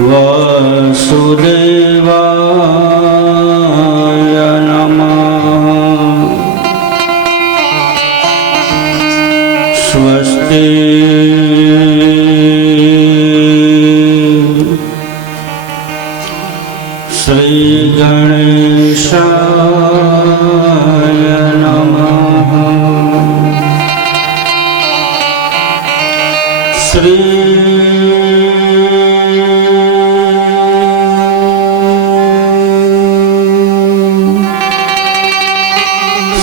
वासुदेवाय नमः। स्वस्ति श्री गणेशाय नमः। श्री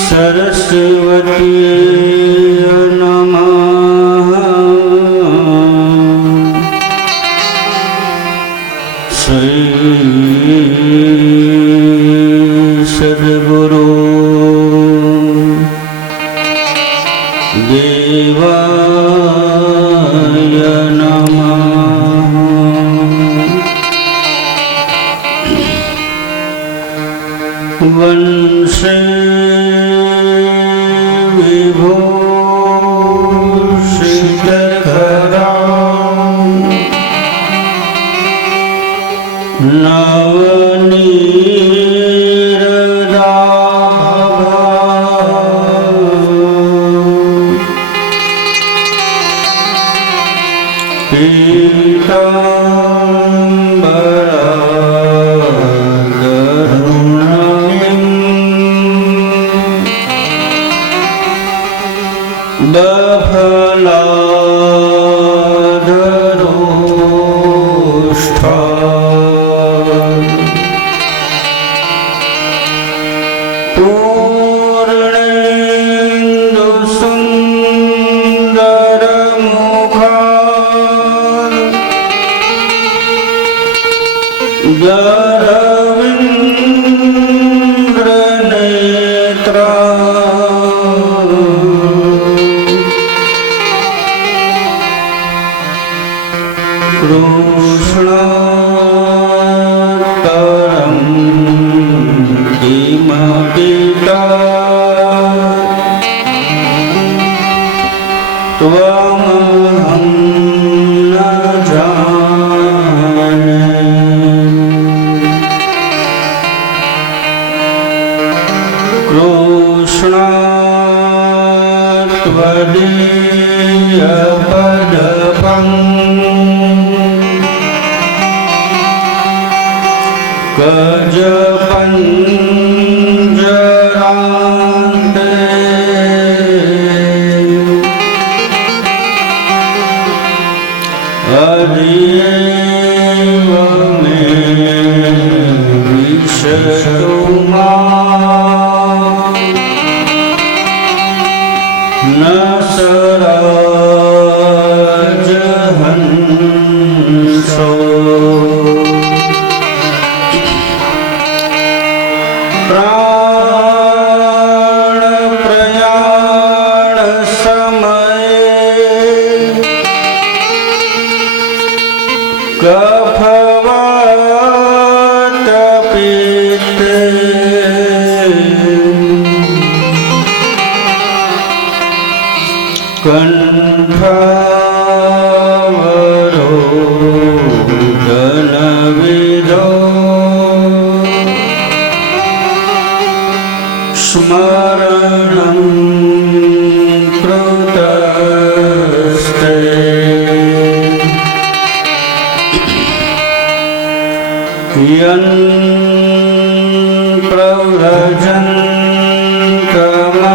सरस्वती नमः। श्री सद्गुरु देवाय नमः। वंशे विभूषितधरा नवनीरदाभा पीताम्बरधरुणीं बफलाधरोष्ठा पूर्णेन्दुसुन्दरमुखा गरवीन्द्रनेत्रा कृष्णाकरं किमपीता त्वमहं न जाने। कृष्णात्वदीयपदपं गजपञ्जरान्ते अद्यैव मे विशतु मां न सराजहंसो। प्राणप्रयाण समये कफवातपित्ते कण्ठावरोदनविधो स्मरणं कृतस्ते।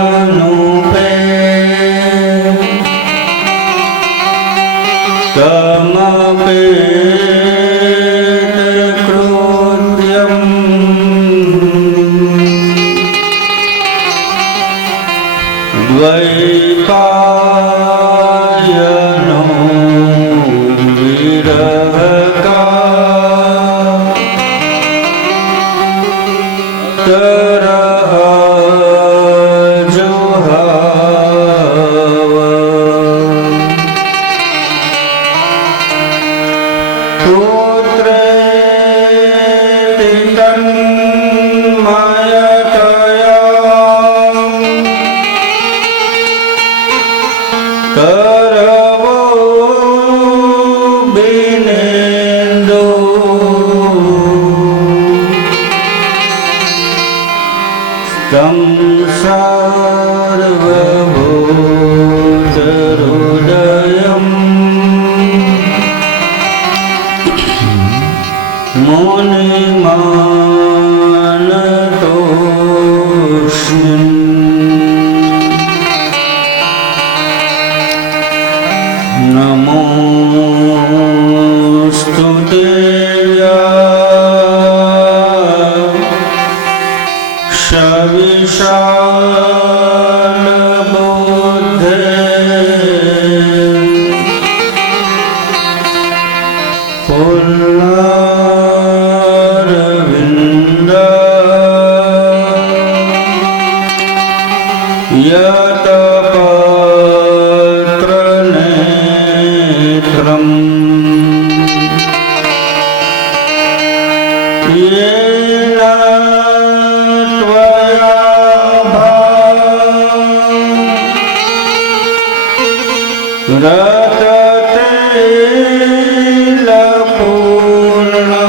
यन्प्रव्रजन्तमनुपे तमपेतकृत्यम् द्वैपायनो विरहका तरह मुनिमानतोऽस्मिन् नमोऽस्तु ते सविशालबुद्धे पुल्लारविन्द यतपत्रनेत्रम् येन त्वया रटते लपूर्णा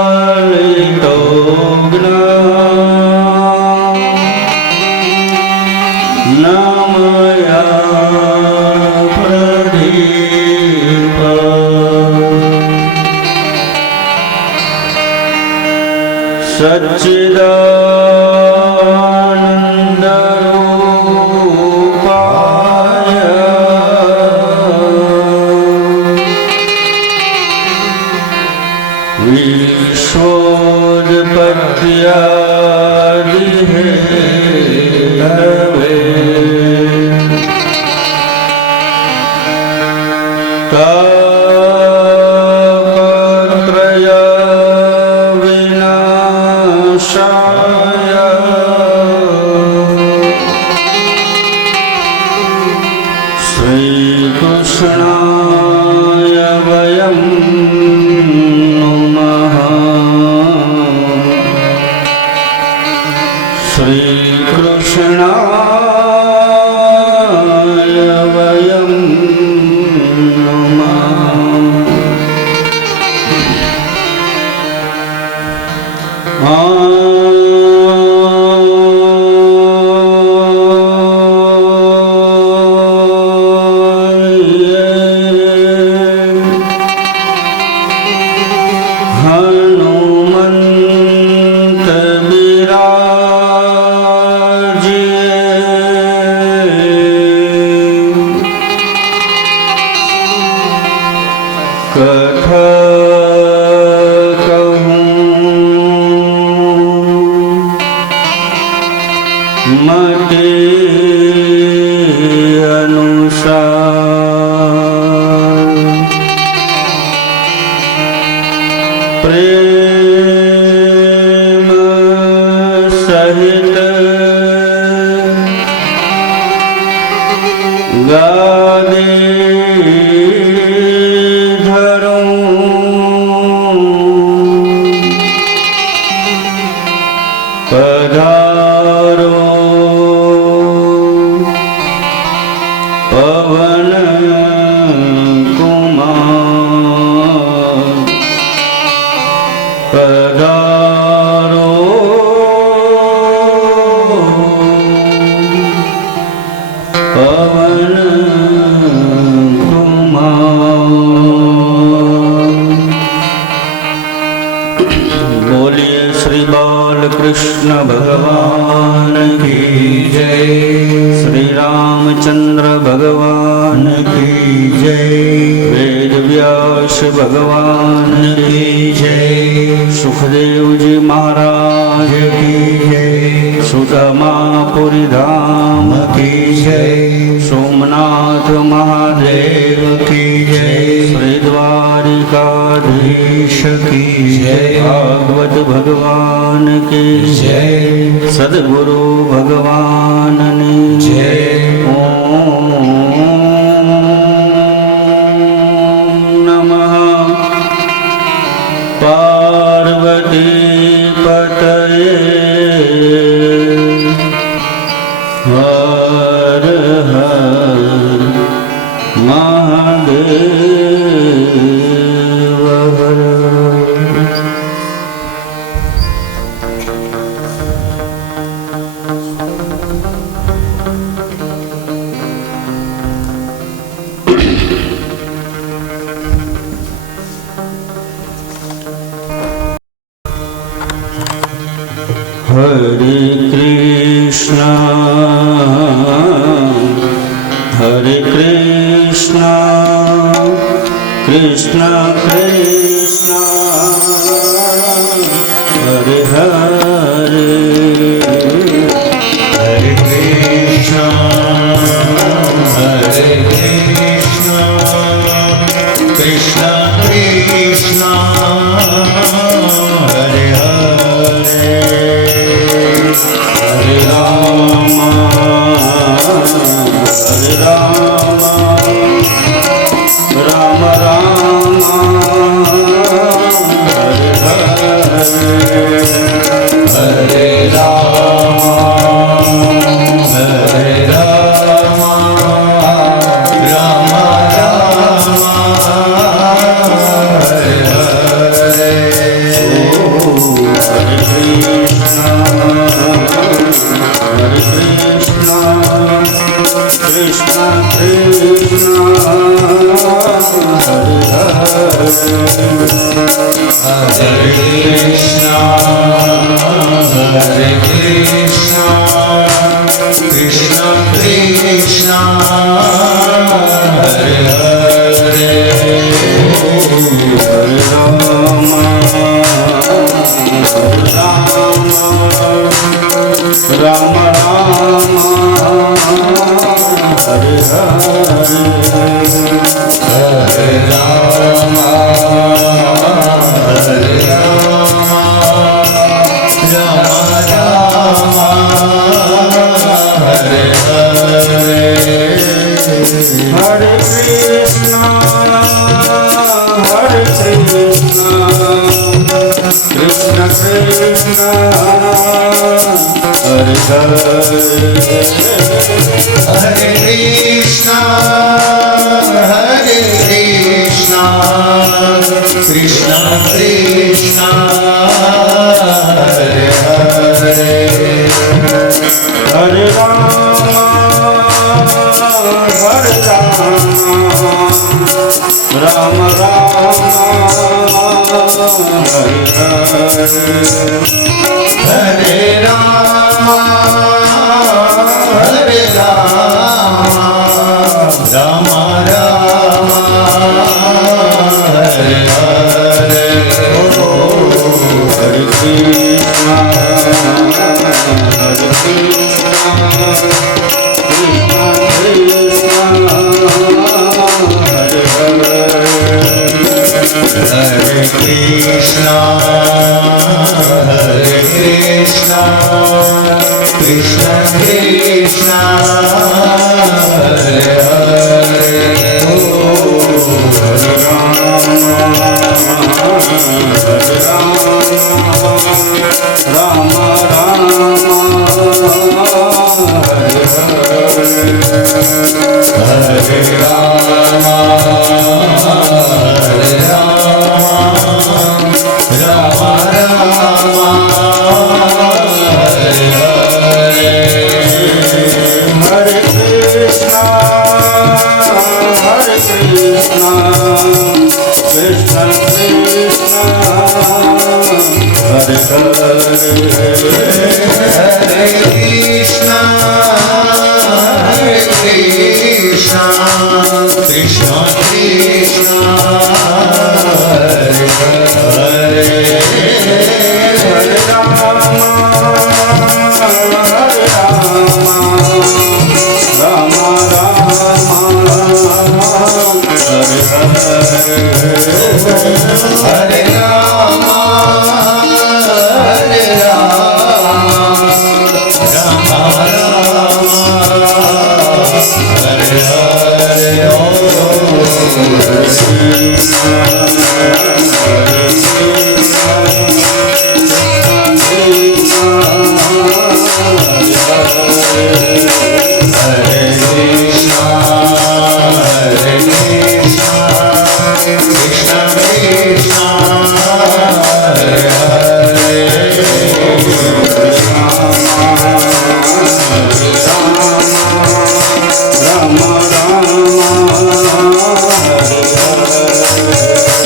प्रज्वालितो न मया प्रदीप सच्चिदानन्दरूपाय विश्वोत्पत्त्यादिहेतवे तापत्रय विनाशाय श्रीकृष्णाय वयं नुमः। श्रीकृष्णाय वयं नुमः। हनुमन्त विराजिए कथा मते अनुसार प्रेम सहित गाने धरूं पधारो पवन कुमार पधारो पवन कुमार। बोलिए श्री बालकृष्ण भगवान की जय। श्री रामचंद्र भगवान की जय। वेद व्यास भगवान की जय। सुखदेव जी महाराज की जय। सुदामापुरी धाम की जय। सोमनाथ महादेव की जय। श्री द्वारिकाधीश की जय। भागवत भगवान की जय। सद्गुरु भगवान ने जय। ओम नमः पार्वती पतये हर हर महादेव हर। Krishna Krishna Hare Hare Hare Krishna Hare Krishna Krishna Krishna Hare Hare Hare Rama Hare Rama Rama Rama Hare Hare Hare Rama Hare Rama Rama Rama Hare Hare Hare Krishna Krishna Krishna Hare Hare Hare Krishna Hare Krishna Krishna Krishna Hare Hare Hare Rama Hare Rama Rama Rama Hare Hare Hare Rama Hare Rama Rama Rama Hare Hare Hare Krishna Hare Krishna Krishna Krishna Hare Hare Hare Krishna Hare Krishna Krishna Krishna Hare Hare Hare Rama Hare Rama Rama Rama Hare Hare Hare Rama Hare Rama Rama Rama Hare Hare Hare Krishna Hare Krishna Krishna Krishna Hare Hare Hare Krishna Hare Krishna Krishna Krishna Hare Hare Hare Rama Hare Rama Rama Rama Hare Hare Hare Rama Hare Rama Rama Rama Hare Hare Hare Krishna Hare Krishna Krishna Krishna Hare Hare Hare Krishna Hare Krishna Krishna Krishna Hare Hare Hare Rama Hare Rama Rama Rama Hare Hare Hare Rama Hare Rama Rama Rama Rama Hare Hare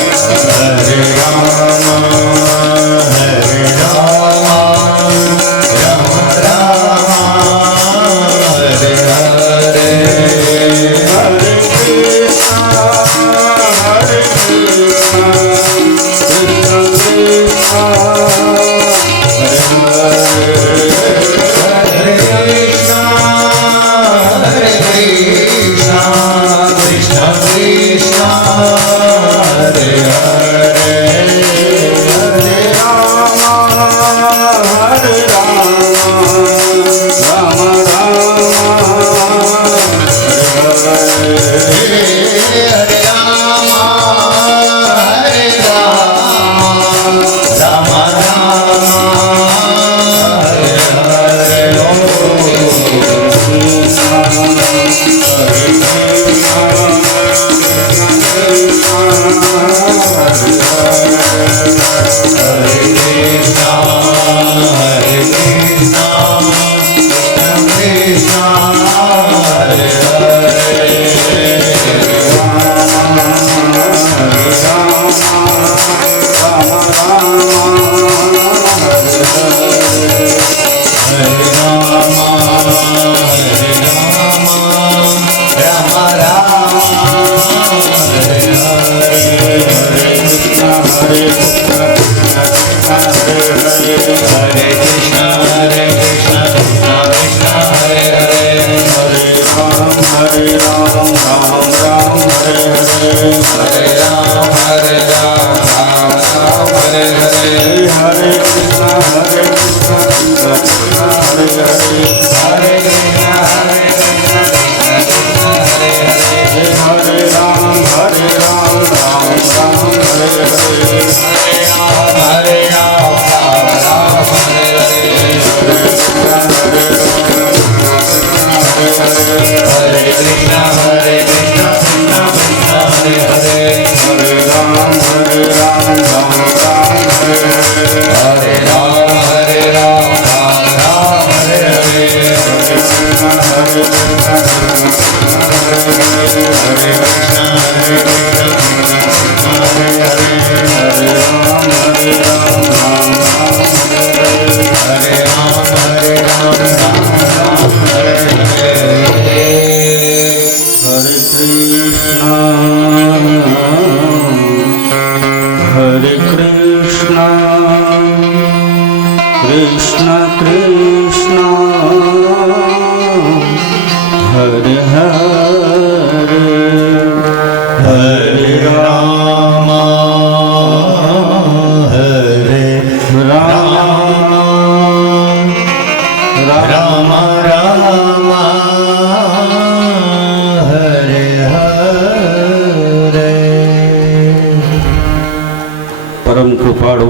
પરમ કૃપાળુ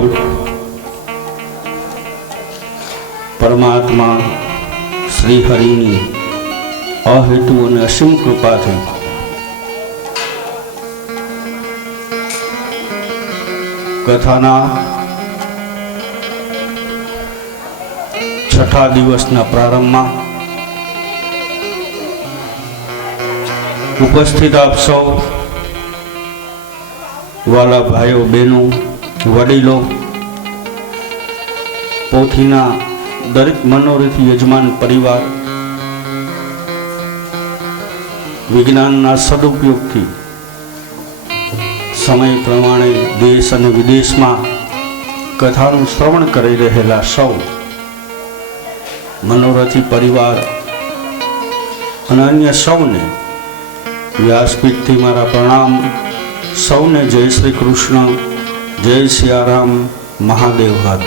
પરમાત્મા શ્રી હરિની અહેતુ અને અસીમ કૃપાથી કથાના છઠ્ઠા દિવસના પ્રારંભમાં ઉપસ્થિત આપ સૌ વાલા ભાઈઓ બહેનો વડીલો પોથીના દરેક મનોરથી યજમાન પરિવાર વિજ્ઞાનના સદુપયોગથી સમય પ્રમાણે દેશ અને વિદેશમાં કથાનું શ્રવણ કરી રહેલા સૌ મનોરથી પરિવાર અને અન્ય સૌને વ્યાસપીઠથી મારા પ્રણામ. સૌને જય શ્રી કૃષ્ણ, જય સિયારામ, મહાદેવ હર.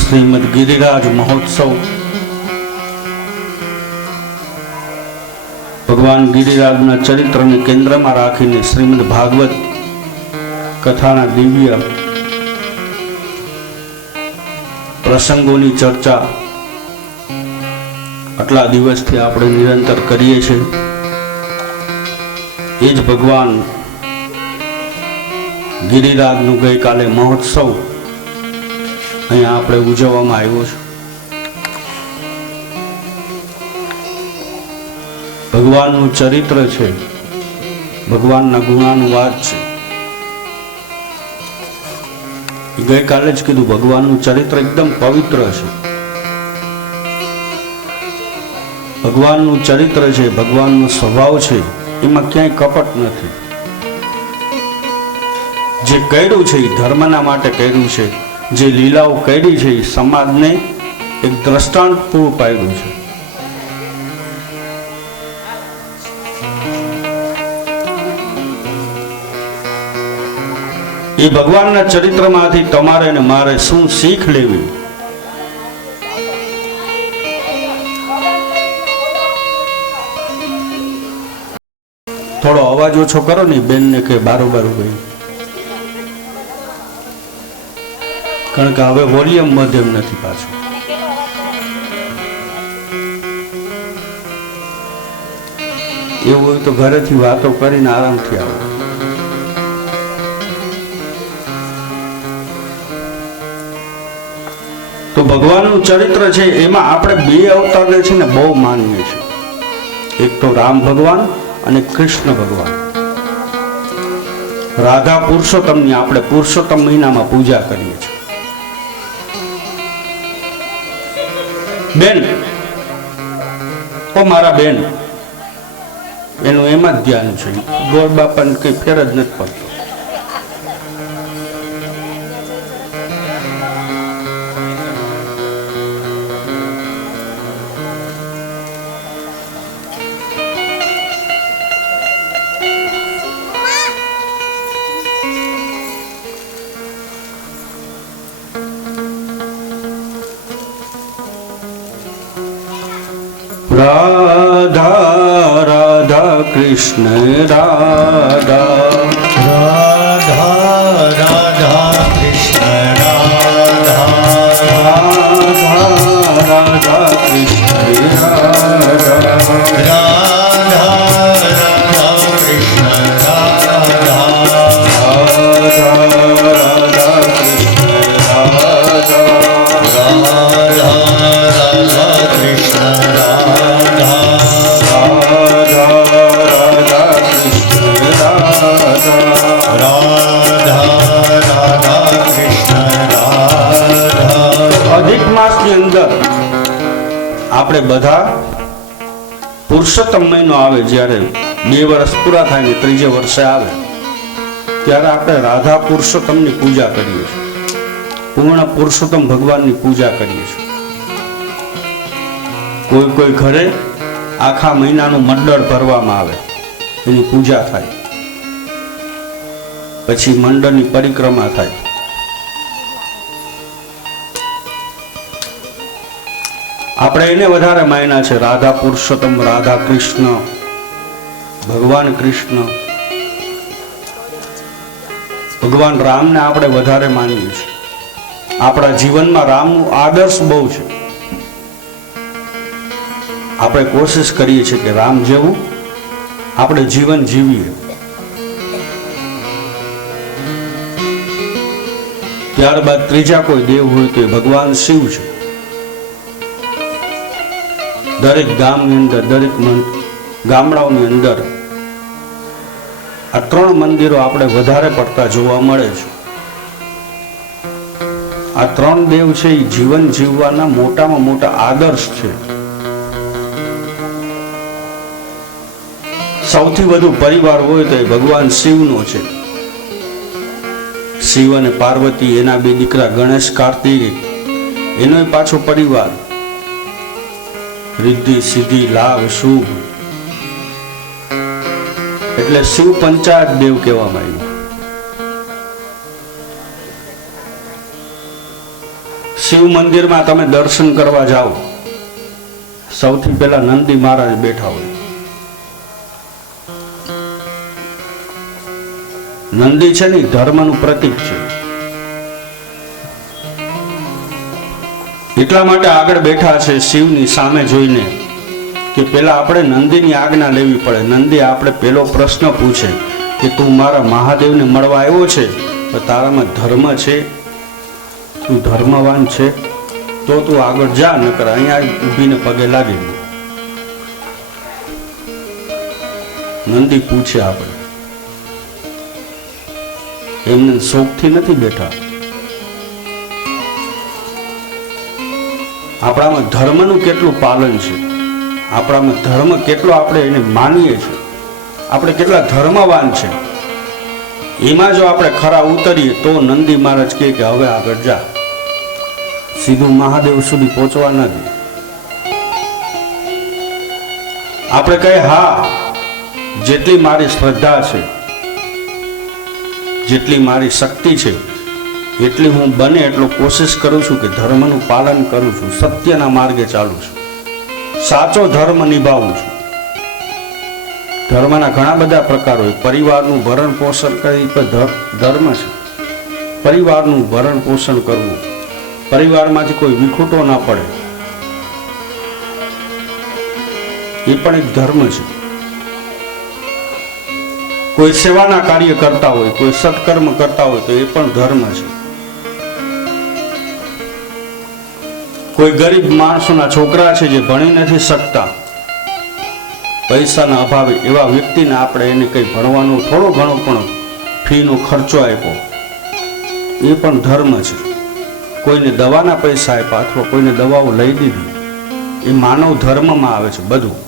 શ્રીમદ ગિરિરાજ મહોત્સવ ભગવાન ગિરિરાજના ચરિત્રને કેન્દ્રમાં રાખીને શ્રીમદ ભાગવત કથાના દિવ્ય પ્રસંગોની ચર્ચા આટલા દિવસથી આપણે નિરંતર કરીએ છીએ. એ જ ભગવાન ગિરિરાજનું ગઈકાલે મહોત્સવ અહીંયા આપણે ઉજવવામાં આવ્યો છે. ભગવાનનું ચરિત્ર છે, ભગવાનના ગુણાનુવાદ છે. ગઈકાલે જ કીધું ભગવાનનું ચરિત્ર એકદમ પવિત્ર છે. ભગવાનનું ચરિત્ર છે, ભગવાનનો સ્વભાવ છે, એમાં ક્યાંય કપટ નથી. જે કર્યું છે એ ધર્મના માટે કર્યું છે. જે લીલાઓ કરી છે એ સમાજને એક દ્રષ્ટાંત પૂરું પાડ્યું છે. એ ભગવાનના ચરિત્રમાંથી તમારે અને મારે શું શીખ લેવી? થોડો અવાજ ઓછો કરો ને બેનને કે બારોબારું ગઈ, કારણ કે હવે વોલ્યુમ મધ્યમ નથી પાછું. એવું હોય તો ઘરેથી વાતો કરીને આરામથી આવો. તો ભગવાનનું ચરિત્ર છે એમાં આપણે બે અવતારને છે ને બહુ માનીએ છીએ. એક તો રામ ભગવાન અને કૃષ્ણ ભગવાન. રાધા પુરુષોત્તમની આપણે પુરુષોત્તમ મહિનામાં પૂજા કરીએ છીએ. બેન, ઓ મારા બેન, એનું એમાં જ ધ્યાન છે. ગોળ બાપાને કઈ ફેર જ નથી પડતો. રાધા રાધા કૃષ્ણ રાધા, રાધા રાધા કૃષ્ણ રાધા, રાધા રાધા કૃષ્ણ રાધા, રાધા રાધા કૃષ્ણ રાધા, રાધા રાધા કૃષ્ણ રાધા, રાધા રાધા કૃષ્ણ રાધા, અધિક માસની અંદર આપણે બધા પુરુષોત્તમ મહિનો આવે, જ્યારે 2 વર્ષ પૂરા થાય ને ત્રીજે વર્ષે આવે, ત્યારે આપણે રાધા પુરુષોત્તમની પૂજા કરીએ છીએ. પૂર્ણ પુરુષોત્તમ ભગવાનની પૂજા કરીએ છીએ. કોઈ કોઈ ઘરે આખા મહિનાનું મંડળ ભરવામાં આવે, એની પૂજા થાય, પછી મંડળની પરિક્રમા થાય. આપણે એને વધારે માન્યા છે, રાધા પુરુષોત્તમ, રાધા કૃષ્ણ, ભગવાન કૃષ્ણ, ભગવાન રામને આપણે વધારે માનીએ છીએ. આપણા જીવનમાં રામનું આદર્શ બહુ છે. આપણે કોશિશ કરીએ છીએ કે રામ જેવું આપણે જીવન જીવીએ. ત્યારબાદ ત્રીજા કોઈ દેવ હોય તો એ ભગવાન શિવ છે. દરેક ગામની અંદર, દરેક ગામડાઓની અંદર આ 3 મંદિરો આપણે વધારે પડતા જોવા મળે છે. આ 3 દેવ છે એ જીવન જીવવાના મોટામાં મોટા આદર્શ છે. સૌથી વધુ પરિવાર હોય તો એ ભગવાન શિવનો છે. શિવ અને પાર્વતી, એના 2 દીકરા ગણેશ, કાર્તિક, એનો પાછો પરિવાર. રિદ્ધિ, સિદ્ધિ, લાભ, શુભ, એટલે શિવ પંચાયત દેવ કહેવામાં આવ્યું. શિવ મંદિરમાં તમે દર્શન કરવા જાઓ, સૌથી પહેલા નંદી મહારાજ બેઠા હોય. નંદી છે ને ધર્મનું પ્રતીક છે, એટલા માટે આગળ બેઠા છે શિવની સામે જોઈને કે પેલા આપણે નંદીની આજ્ઞા લેવી પડે. નંદી આપણે પેલો પ્રશ્ન પૂછે કે તું મારા મહાદેવને મળવા આવ્યો છે, તો તારામાં ધર્મ છે, તું ધર્મવાન છે, તો તું આગળ જા, નકર અહીંયા ઊભીને પગે લાગી. નંદી પૂછે આપણે, એમને શોખથી નથી બેઠા. આપણામાં ધર્મનું કેટલું પાલન છે, આપણામાં ધર્મ કેટલો આપણે એને માનીએ છીએ, આપણે કેટલા ધર્મવાન છે, એમાં જો આપણે ખરા ઉતરીએ તો નંદી મહારાજ કહે કે હવે આગળ જા, સીધું મહાદેવ સુધી પહોંચવા નથી. આપણે કહીએ હા, જેટલી મારી શ્રદ્ધા છે, જેટલી મારી શક્તિ છે, એટલી હું બને એટલો કોશિશ કરું છું કે ધર્મનું પાલન કરું છું, સત્યના માર્ગે ચાલું છું, સાચો ધર્મ નિભાવું છું. ધર્મના ઘણા બધા પ્રકારો હોય. પરિવારનું ભરણ પોષણ કરી ધર્મ છે. પરિવારનું ભરણ પોષણ કરવું, પરિવારમાંથી કોઈ વિખૂટો ના પડે, એ પણ એક ધર્મ છે. કોઈ સેવાના કાર્ય કરતા હોય, કોઈ સત્કર્મ કરતા હોય તો એ પણ ધર્મ છે. કોઈ ગરીબ માણસોના છોકરા છે જે ભણી નથી શકતા, પૈસાના અભાવે, એવા વ્યક્તિને આપણે એને કંઈ ભણવાનો થોડો ઘણો પણ ફીનો ખર્ચો આપ્યો, એ પણ ધર્મ છે. કોઈને દવાના પૈસા આપ્યા અથવા કોઈને દવાઓ લઈ દીધી, એ માનવ ધર્મમાં આવે છે બધું.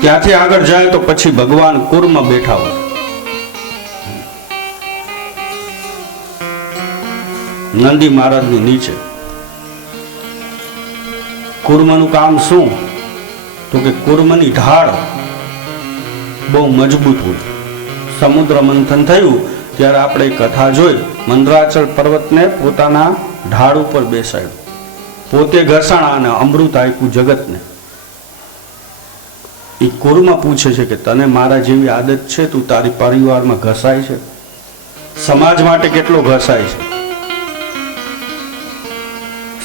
ત્યાંથી આગળ જાય તો પછી ભગવાન કુરમાં બેઠા હોય. નંદી મહારાજની નીચે. કુર્મનું કામ શું? તો કે કુર્મની ઢાળ બહુ મજબૂત હોય. સમુદ્ર મંથન થયું ત્યારે આપણે કથા જોઈ, મંદરાચલ પર્વતને પોતાના ઢાળ ઉપર બેસાડ્યો, પોતે ઘસાણા અને અમૃત આપ્યું જગતને. એ કુર્મ પૂછે છે કે તને મારા જેવી આદત છે? તું તારી પરિવારમાં ઘસાય છે? સમાજ માટે કેટલો ઘસાય છે?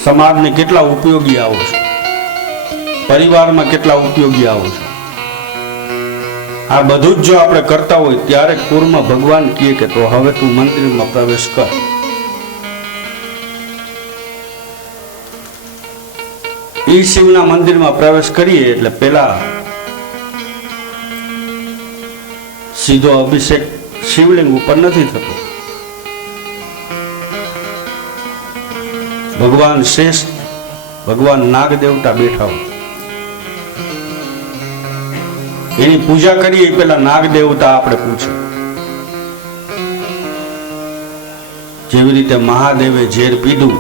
સમાજને કેટલા ઉપયોગી આવો છો? પરિવારમાં કેટલા ઉપયોગી આવો છો? આ બધું જ જો આપણે કરતા હોય ત્યારે કુર્મ ભગવાન કહે કે તો હવે તું મંદિરમાં પ્રવેશ કર. એ શિવના મંદિરમાં પ્રવેશ કરીએ એટલે પેલા સીધો અભિષેક શિવલિંગ ઉપર નથી થતો. ભગવાન શ્રેષ્ઠ ભગવાન નાગ દેવતા બેઠા હોય, એની પૂજા કરીએ પેલા નાગ દેવતા આપણે પૂછે. જેવી રીતે મહાદેવે ઝેર પીધું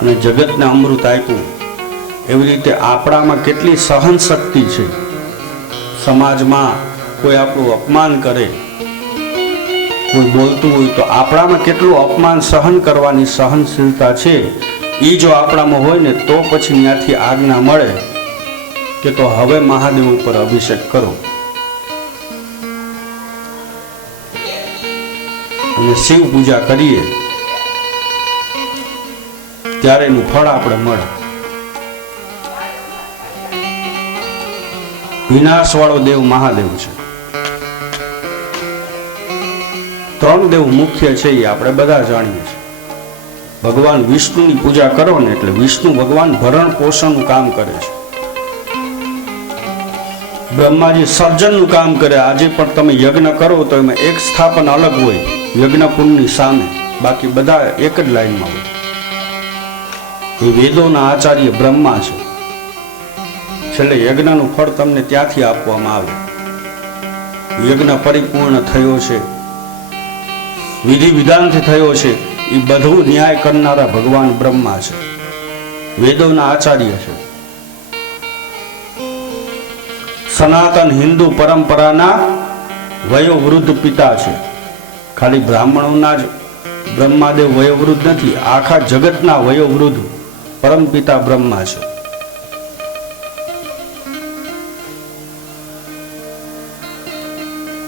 અને જગતને અમૃત આપ્યું, એવી રીતે આપણામાં કેટલી સહન શક્તિ છે. સમાજમાં કોઈ આપણું અપમાન કરે, કોઈ બોલતું હોય તો આપણામાં કેટલું અપમાન સહન કરવાની સહનશીલતા છે. એ જો આપણામાં હોય ને તો પછી ત્યાંથી આજ્ઞા મળે કે તો હવે મહાદેવ ઉપર અભિષેક કરો અને શિવ પૂજા કરીએ ત્યારે એનું ફળ આપણે મળે. વિનાશવાળો દેવ મહાદેવ છે. ત્રણ દેવ મુખ્ય છે એ આપણે બધા જાણીએ છીએ. ભગવાન વિષ્ણુની પૂજા કરો ને એટલે વિષ્ણુ ભગવાન ભરણ પોષણનું કામ કરે છે. બ્રહ્માજી સર્જનનું કામ કરે. આજે પણ તમે યજ્ઞ કરો તો એમાં એક સ્થાપન અલગ હોય યજ્ઞકુંડની સામે, બાકી બધા એક જ લાઈનમાં હોય. એ વેદોના આચાર્ય બ્રહ્મા છે. છેલ્લે યજ્ઞનું ફળ તમને ત્યાંથી આપવામાં આવે. યજ્ઞ પરિપૂર્ણ થયો છે, વિધિ વિધાનથી થયો છે, એ બધું ન્યાય કરનારા ભગવાન બ્રહ્મા છે, વેદોના આચાર્ય છે. સનાતન હિન્દુ પરંપરાના વયોવૃદ્ધ પિતા છે. ખાલી બ્રાહ્મણોના જ બ્રહ્માદેવ વયોવૃદ્ધ નથી, આખા જગતના વયોવૃદ્ધ પરમપિતા બ્રહ્મા છે.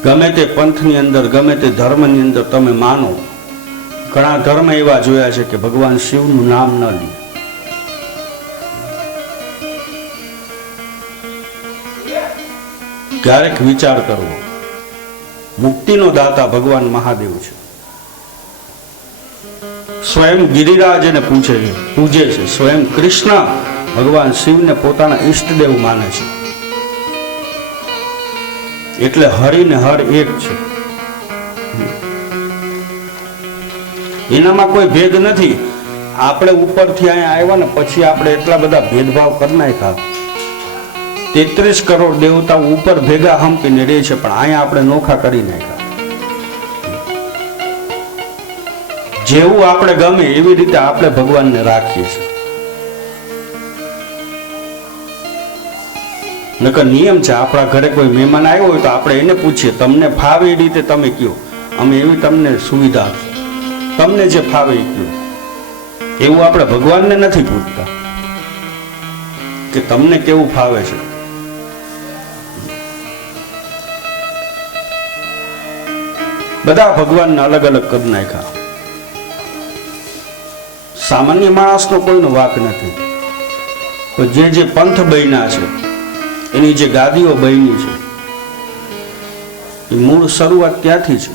ગમે તે પંથની અંદર, ગમે તે ધર્મની અંદર તમે માનો, ઘણા ધર્મ એવા જોયા છે કે ભગવાન શિવનું નામ ન લે. ક્યારેક વિચાર કરવો, મુક્તિનો દાતા ભગવાન મહાદેવ છે. સ્વયં ગિરિરાજ એને પૂજે છે. સ્વયં કૃષ્ણ ભગવાન શિવને પોતાના ઈષ્ટદેવ માને છે. એટલે હરિ ને હર એક છે. એનામાં કોઈ ભેદ નથી. આપણે ઉપરથી અહીંયા આવ્યા ને પછી આપણે એટલા બધા ભેદભાવ કરી નાખ્યા. 33 કરોડ દેવતાઓ ઉપર ભેગા હંપીને રહે છે, પણ અહીંયા આપણે નોખા કરી નાખ્યા. જેવું આપણે ગમે એવી રીતે આપણે ભગવાનને રાખીએ છીએ. નકર નિયમ છે, આપણા ઘરે કોઈ મહેમાન આવ્યો હોય તો આપણે એને પૂછીએ તમને ફાવે એ રીતે તમે કયો, અમે એવી તમને સુવિધા આપીએ, તમને જે ફાવે એ કયો. એવું આપણે ભગવાનને નથી પૂછતા કે તમને કેવું ફાવે છે. બધા ભગવાનને અલગ અલગ કરી નાખ્યા. સામાન્ય માણસનો કોઈનો વાક નથી. તો જે પંથ બન્યા છે, એની જે ગાદીઓ બની છે, એ મૂળ શરૂઆત ત્યાંથી છે.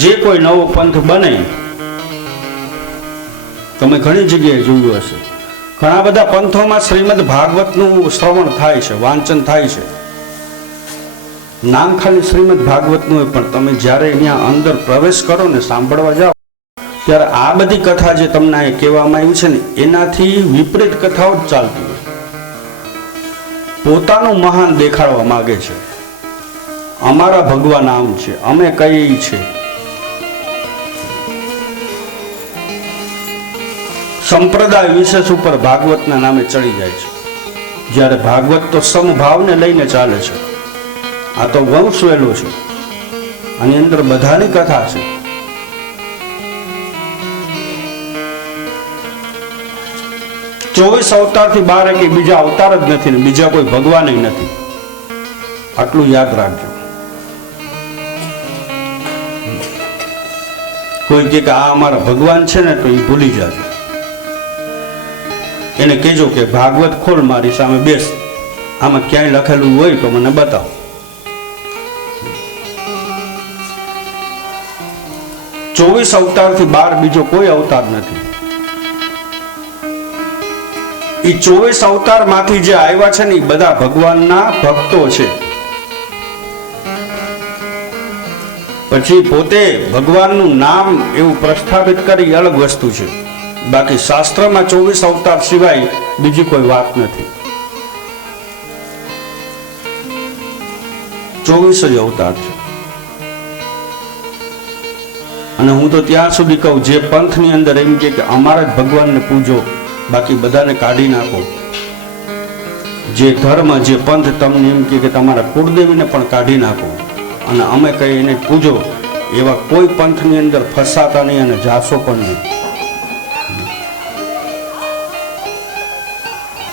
જે કોઈ નવો પંથ બને, તમે ઘણી જગ્યાએ જોયું હશે, ઘણા બધા પંથોમાં શ્રીમદ ભાગવતનું શ્રવણ થાય છે, વાંચન થાય છે. નામ ખાલી શ્રીમદ ભાગવતનું હોય, પણ તમે જ્યારે ત્યાં અંદર પ્રવેશ કરો ને સાંભળવા જાઓ ત્યારે આ બધી કથા જે તમને અહીં કહેવામાં આવી છે ને એનાથી વિપરીત કથાઓ જ ચાલતી હોય. પોતાનું મહાન દેખાડવા માંગે છે, અમારા ભગવાન આમ છે, અમે કઈ છે. સંપ્રદાય વિશેષ ઉપર ભાગવતના નામે ચડી જાય છે, જ્યારે ભાગવત તો સમભાવને લઈને ચાલે છે. આ તો વંશ વેલો છે, આની અંદર બધાની કથા છે. ચોવીસ અવતારથી બાર કે બીજા અવતાર જ નથી ને બીજા કોઈ ભગવાન નથી, આટલું યાદ રાખજો. કોઈ કે આ અમારા ભગવાન છે ને તો એ ભૂલી જાજો. એને કહેજો કે ભાગવત ખોલ, મારી સામે બેસ, આમાં ક્યાંય લખેલું હોય તો મને બતાવો. ચોવીસ અવતારથી બાર બીજો કોઈ અવતાર નથી. એ 24 અવતાર માંથી જે આવ્યા છે ને એ બધા ભગવાનના ભક્તો છે. પછી પોતે ભગવાનનું નામ એવું પ્રસ્થાપિત કરી અલગ વસ્તુ છે. બાકી શાસ્ત્રમાં 24 અવતાર સિવાય બીજી કોઈ વાત નથી. 24 જ અવતાર છે. અને હું તો ત્યાં સુધી કહું, જે પંથની અંદર એમ કે અમારા જ ભગવાનને પૂજો, બાકી બધાને કાઢી નાખો. જે ધર્મ, જે પંથ તમને એમ કે તમારા કુળદેવીને પણ કાઢી નાખો અને અમે કઈ એને પૂજો, એવા કોઈ પંથની અંદર ફસાતા નહીં અને જાશો પણ નહીં.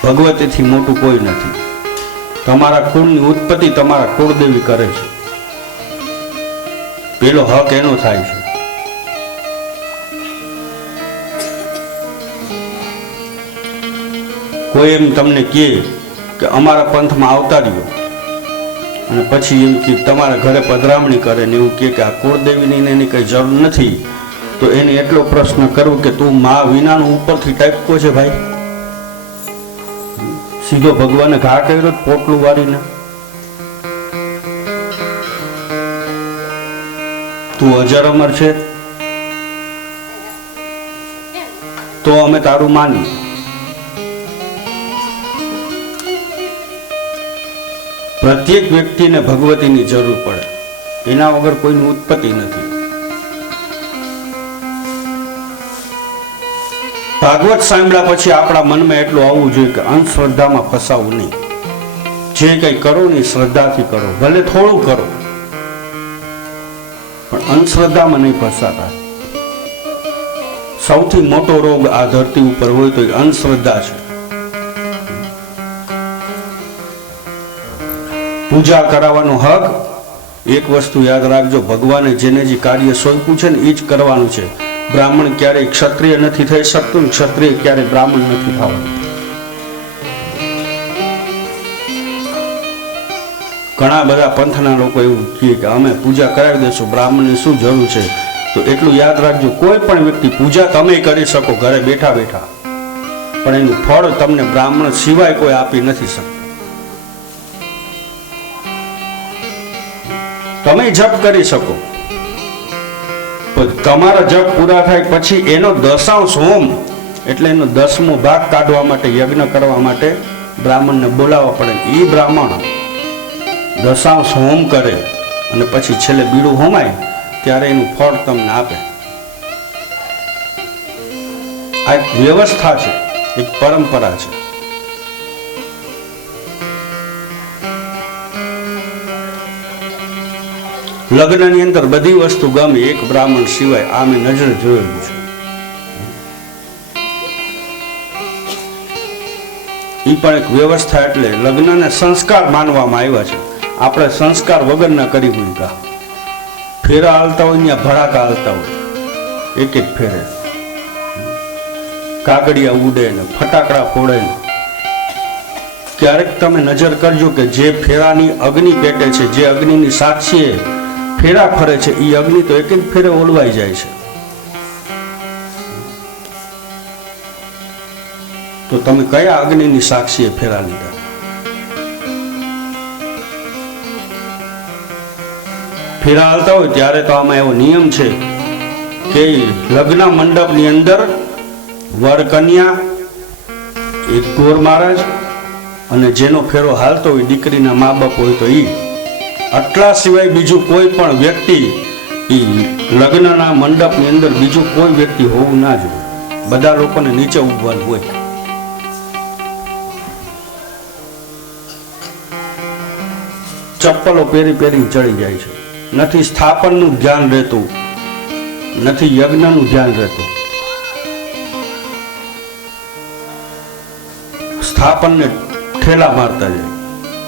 ભગવતીથી મોટું કોઈ નથી. તમારા કુળની ઉત્પત્તિ તમારા કુળદેવી કરે છે, પેલો હક એનો થાય છે. કોઈ એમ તમને કહે કે અમારા પંથમાં આવતા રહ્યો અને પછી એમ કે તમારા ઘરે પધરામણી કરે ને એવું કે આ કુળદેવીની એની કઈ જરૂર નથી, તો એને એટલો પ્રશ્ન કરવો કે તું મા વિનાનું ઉપરથી ટાઈપકો છે ભાઈ. સીધો ભગવાને ઘા કર્યો પોટલું વાળીને. તું અજર અમર છે તો અમે તારું માની. પ્રત્યેક વ્યક્તિને ભગવતીની જરૂર પડે, એના વગર કોઈની ઉત્પત્તિ નથી. ભાગવત સાંભળ્યા પછી આપણા મનમાં એટલું આવવું જોઈએ કે અંધશ્રદ્ધામાં ફસાવું નહીં. જે કંઈ કરો ને શ્રદ્ધાથી કરો, ભલે થોડું કરો પણ અંધશ્રદ્ધામાં નહીં ફસાતા. સૌથી મોટો રોગ આ ધરતી ઉપર હોય તો એ અંધશ્રદ્ધા છે. પૂજા કરાવવાનો હક, એક વસ્તુ યાદ રાખજો, ભગવાને જેને જે કાર્ય સોંપ્યું છે ને એ જ કરવાનું છે. બ્રાહ્મણ ક્યારેય ક્ષત્રિય નથી થઈ શકતું, ક્ષત્રિય ક્યારેય બ્રાહ્મણ નથી થવાનું. ઘણા બધા પંથના લોકો એવું કહે કે અમે પૂજા કરાવી દઈશું, બ્રાહ્મણની શું જરૂર છે. તો એટલું યાદ રાખજો, કોઈ પણ વ્યક્તિ પૂજા તમે કરી શકો ઘરે બેઠા બેઠા, પણ એનું ફળ તમને બ્રાહ્મણ સિવાય કોઈ આપી નથી શકતું. તમે જપ કરી શકો, તમારા જપ પૂરા થાય પછી એનો 10ાંશ હોમ એટલે એનો 10મો ભાગ કાઢવા માટે, યજ્ઞ કરવા માટે બ્રાહ્મણને બોલાવવા પડે. એ બ્રાહ્મણ 10ાંશ હોમ કરે અને પછી છેલ્લે બીડું હોમાય ત્યારે એનું ફળ તમને આપે. આ એક વ્યવસ્થા છે, એક પરંપરા છે. લગ્નની અંદર બધી વસ્તુ ગમે, એક બ્રાહ્મણ સિવાય. આ મેં નજરે જોયેલું છે. એ પણ એક વ્યવસ્થા. એટલે લગ્નને સંસ્કાર માનવામાં આવ્યા છે. આપણે સંસ્કાર વગરના કરી મૂક્યા. ફેરા હાલતા હોય ત્યાં ભડાકા હાલતા હોય, એક એક ફેરે કાગડિયા ઉડે ને ફટાકડા ફોડે ને. ક્યારેક તમે નજર કરજો કે જે ફેરાની અગ્નિ પેટે છે, જે અગ્નિની સાક્ષીએ ફેરા ફરે છે, એ અગ્નિ તો એક જ ફેરે ઓલવાઈ જાય છે. તો તમે કયા અગ્નિની સાક્ષીએ ફેરા લીધા? ફેરા હાલતા હોય ત્યારે તો આમાં એવો નિયમ છે કે લગ્ન મંડપની અંદર વર કન્યા, એક ગોર મહારાજ અને જેનો ફેરો હાલતો હોય દીકરીના મા બાપ હોય તો આટલા સિવાય બીજું કોઈ પણ વ્યક્તિ લગ્નના મંડપની અંદર બીજું કોઈ વ્યક્તિ હોવું ના જોઈએ. બધા લોકોને નીચે ઉભવાનું હોય. ચપ્પલો પહેરી પહેરીને ચડી જાય છે. નથી સ્થાપનનું ધ્યાન રહેતું, નથી યજ્ઞનું ધ્યાન રહેતું. સ્થાપનને ઠેલા મારતા જાય.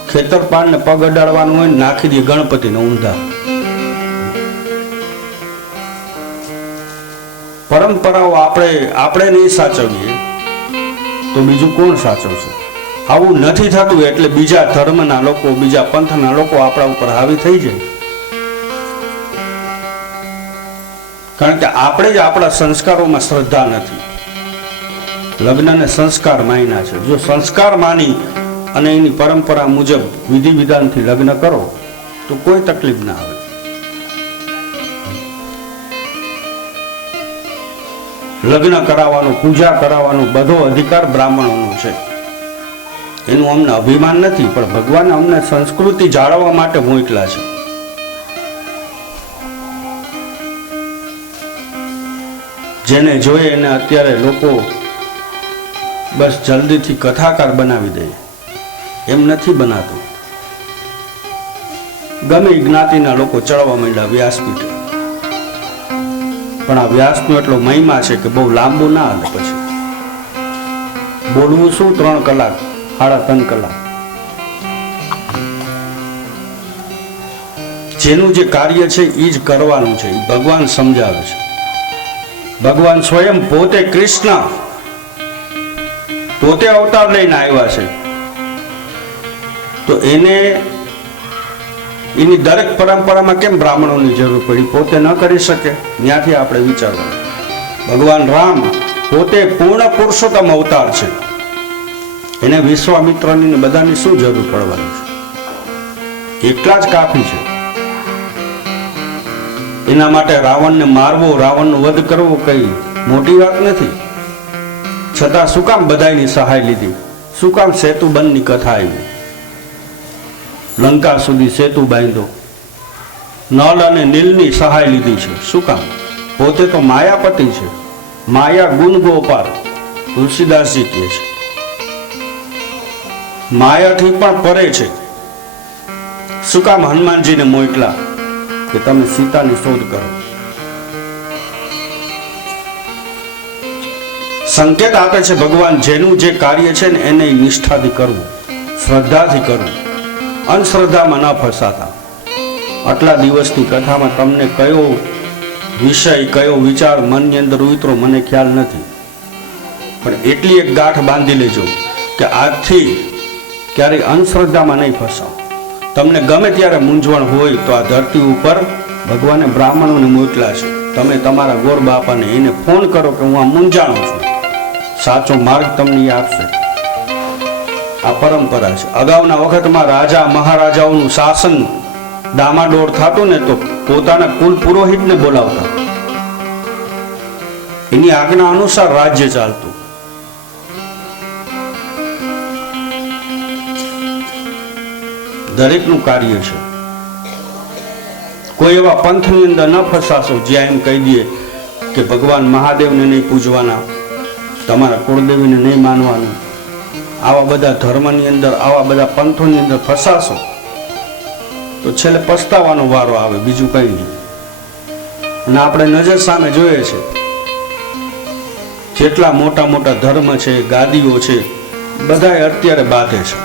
ખેતરપાળને પગ અડાડવાનું હોય, નાખી દે ગણપતિને ઊંધા. પરંપરાઓ આપણે નહીં સાચવીએ તો બીજું કોણ સાચવશે? આવું નથી થતું એટલે બીજા ધર્મના લોકો, બીજા પંથના લોકો આપણા ઉપર હાવી થઈ જાય. કારણ કે આપણે જ આપણા સંસ્કારોમાં શ્રદ્ધા નથી. લગ્નને સંસ્કાર માન્યા છે. જો સંસ્કાર માની અને એની પરંપરા મુજબ વિધિ વિધાનથી લગ્ન કરો તો કોઈ તકલીફ ના આવે. લગ્ન કરાવવાનો, પૂજા કરાવવાનો બધો અધિકાર બ્રાહ્મણોનો છે. એનું અમને અભિમાન નથી, પણ ભગવાને અમને સંસ્કૃતિ જાળવવા માટે મોકલા છે. જેને જોઈએ એને અત્યારે લોકો બસ જલ્દીથી કથાકાર બનાવી દે, એમ નથી બનાતું. ગમે જ્ઞાતિના લોકો ચડવા માંડ્યા વ્યાસપીઠ, પણ આ વ્યાસનો એટલો મહિમા છે કે બહુ લાંબુ ના હાલે. પછી બોલવું શું 3 કલાક, 3.5 કલાક. જેનું જે કાર્ય છે એ જ કરવાનું છે. એ ભગવાન સમજાવે છે. ભગવાન સ્વયં પોતે કૃષ્ણ પોતે અવતાર લઈને આવ્યા છે, તો એની દરેક પરંપરામાં કેમ બ્રાહ્મણોની જરૂર પડી? પોતે ન કરી શકે? ત્યાંથી આપણે વિચારવાનું. ભગવાન રામ પોતે પૂર્ણ પુરુષોત્તમ અવતાર છે, એને વિશ્વામિત્રની બધાની શું જરૂર પડવાની છે? એકલા જ કાફી છે. એના માટે રાવણને મારવો, રાવણનો વધ કરવો કઈ મોટી વાત નથી. છતાં શું કામ બધાની સહાય લીધી? શું કામ સેતુબંધની કથા આવી? લંકા સુધી સેતુ બાંધ્યો. નળ અને નીલની સહાય લીધી છે. શું કામ? પોતે તો માયાપતિ છે. માયા ગુણ ગોપાલ તુલસીદાસજી કહે છે. માયાથી પણ પરે છે. શું કામ હનુમાનજીને મોકલા કે તમે સીતાની શોધ કરો? સંકેત આપે છે ભગવાન જેનું જે કાર્ય છે ને એને નિષ્ઠાથી કરવું, શ્રદ્ધાથી કરવું, અંધશ્રદ્ધામાં ન ફસાતા. આટલા દિવસની કથામાં તમને કયો વિષય, કયો વિચાર મનની અંદર ઉતરો મને ખ્યાલ નથી, પણ એટલી એક ગાંઠ બાંધી લેજો કે આજથી ક્યારેય અંધશ્રદ્ધામાં નહીં ફસાવ. તમને ગમે ત્યારે મૂંઝવણ હોય તો આ ધરતી ઉપર ભગવાને બ્રાહ્મણોને મોકલ્યા છે. તમે તમારા ગોર બાપાને એને ફોન કરો કે હું આ મૂંઝાણું છું, સાચો માર્ગ તમને આપશે. આ પરંપરા છે. અગાઉના વખતમાં રાજા મહારાજાઓનું શાસન ડામાડોળ થતું ને તો પોતાના કુલ પુરોહિતને બોલાવતા. એની આજ્ઞા અનુસાર રાજ્ય ચાલતું. દરેકનું કાર્ય છે. કોઈ એવા પંથની અંદર ન ફસાશો જ્યાં એમ કહી દે કે ભગવાન મહાદેવને નહીં પૂજવાના, તમારા કુળદેવીને નહીં માનવાનું. આવા બધા ધર્મની અંદર, આવા બધા પંથોની અંદર ફસાશો તો છેલ્લે પસ્તાવાનો વારો આવે, બીજું કંઈ નહીં. અને આપણે નજર સામે જોઈએ છે જેટલા મોટા મોટા ધર્મ છે, ગાદીઓ છે, બધા અત્યારે બાંધે છે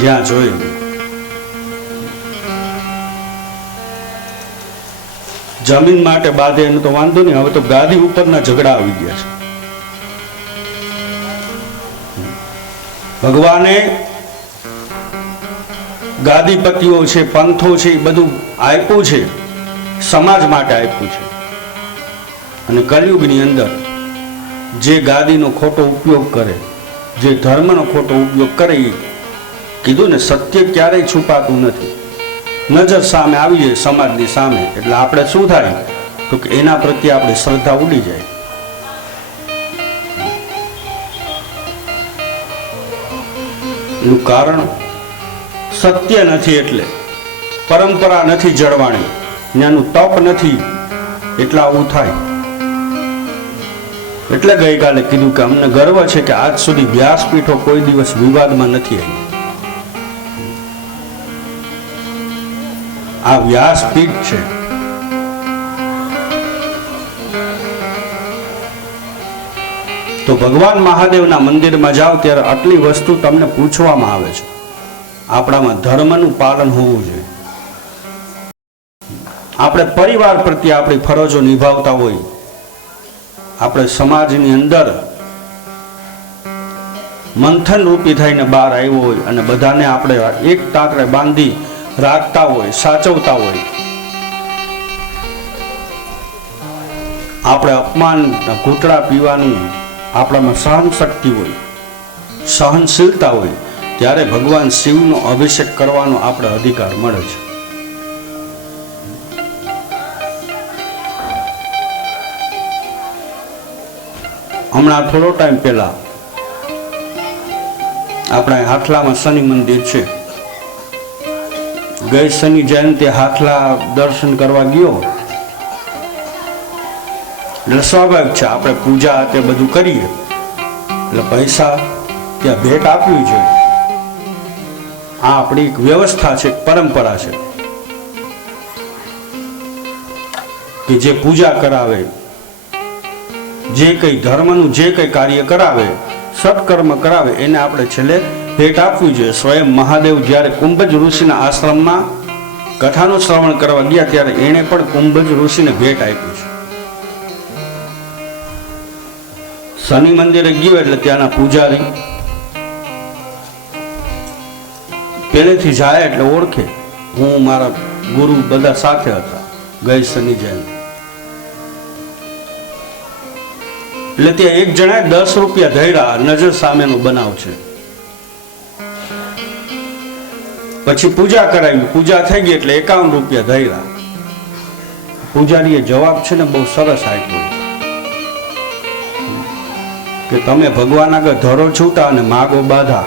જ્યાં જોઈએ. જમીન માટે બાંધે એનું તો વાંધો નહીં, હવે તો ગાદી ઉપરના ઝઘડા આવી ગયા છે. ભગવાને ગાદીપતિઓ છે, પંથો છે, એ બધું આપ્યું છે, સમાજ માટે આપ્યું છે. અને કલયુગની અંદર જે ગાદીનો ખોટો ઉપયોગ કરે, જે ધર્મનો ખોટો ઉપયોગ કરે, એ કીધું ને સત્ય ક્યારેય છુપાતું નથી. નજર સામે આવી જાય, સમાજની સામે, એટલે આપણે શું થાય તો કે એના પ્રત્યે આપણી શ્રદ્ધા ઉડી જાય. એનું કારણ સત્ય નથી, એટલે પરંપરા નથી જળવાણી, ત્યાંનું તપ નથી, એટલે આવું થાય. એટલે ગઈકાલે કીધું કે અમને ગર્વ છે કે આજ સુધી વ્યાસપીઠો કોઈ દિવસ વિવાદમાં નથી આવી. આ વ્યાસપીઠ છે. તો ભગવાન મહાદેવના મંદિરમાં જાઓ ત્યારે આટલી વસ્તુ તમને પૂછવામાં આવે છે. આપણામાં ધર્મનું પાલન હોવું જોઈએ. આપણે પરિવાર પ્રત્યે આપણી ફરજો નિભાવતા હોય, આપણે સમાજની અંદર મંથન રૂપી થઈને બહાર આવ્યો હોય અને બધાને આપણે એક ટાંકરે બાંધી રાખતા હોય, સાચવતા હોય, આપણે અપમાન ઘૂંટડા પીવાનું આપણામાં સહન શક્તિ હોય, સહનશીલતા હોય, ત્યારે ભગવાન શિવનો અભિષેક કરવાનો આપણે અધિકાર મળે છે. હમણાં થોડો ટાઈમ પહેલા આપણા હાથલામાં શનિ મંદિર છે. ગઈ શનિ જયંતિ હાથલા દર્શન કરવા ગયો એટલે સ્વાભાવિક છે આપણે પૂજા તે બધું કરીએ એટલે પૈસા ત્યાં ભેટ આપવી જોઈએ. આ આપણી એક વ્યવસ્થા છે, પરંપરા છે કે જે પૂજા કરાવે, જે કઈ ધર્મનું જે કઈ કાર્ય કરાવે, સત્કર્મ કરાવે, એને આપણે છેલ્લે ભેટ આપવી જોઈએ. સ્વયં મહાદેવ જ્યારે કુંભજ ઋષિના આશ્રમમાં કથાનું શ્રવણ કરવા ગયા ત્યારે એણે પણ કુંભજ ઋષિને ભેટ આપી છે. શનિ મંદિરે ગયો એટલે ત્યાંના પૂજારી પહેલેથી જાય એટલે ઓળખે, હું મારા ગુરુ બધા સાથે હતા ગઈ શનિ જયંતિ. એટલે ત્યાં એક જણાએ 10 રૂપિયા ધૈર્યા, નજર સામેનો બનાવ છે. પછી પૂજા કરાવી, પૂજા થઈ ગઈ એટલે 51 રૂપિયા ધૈર્યા. પૂજારીએ જવાબ છે ને બહુ સરસ આપ્યો કે તમે ભગવાન આગળ ધરો છૂટા અને માગો બાધા.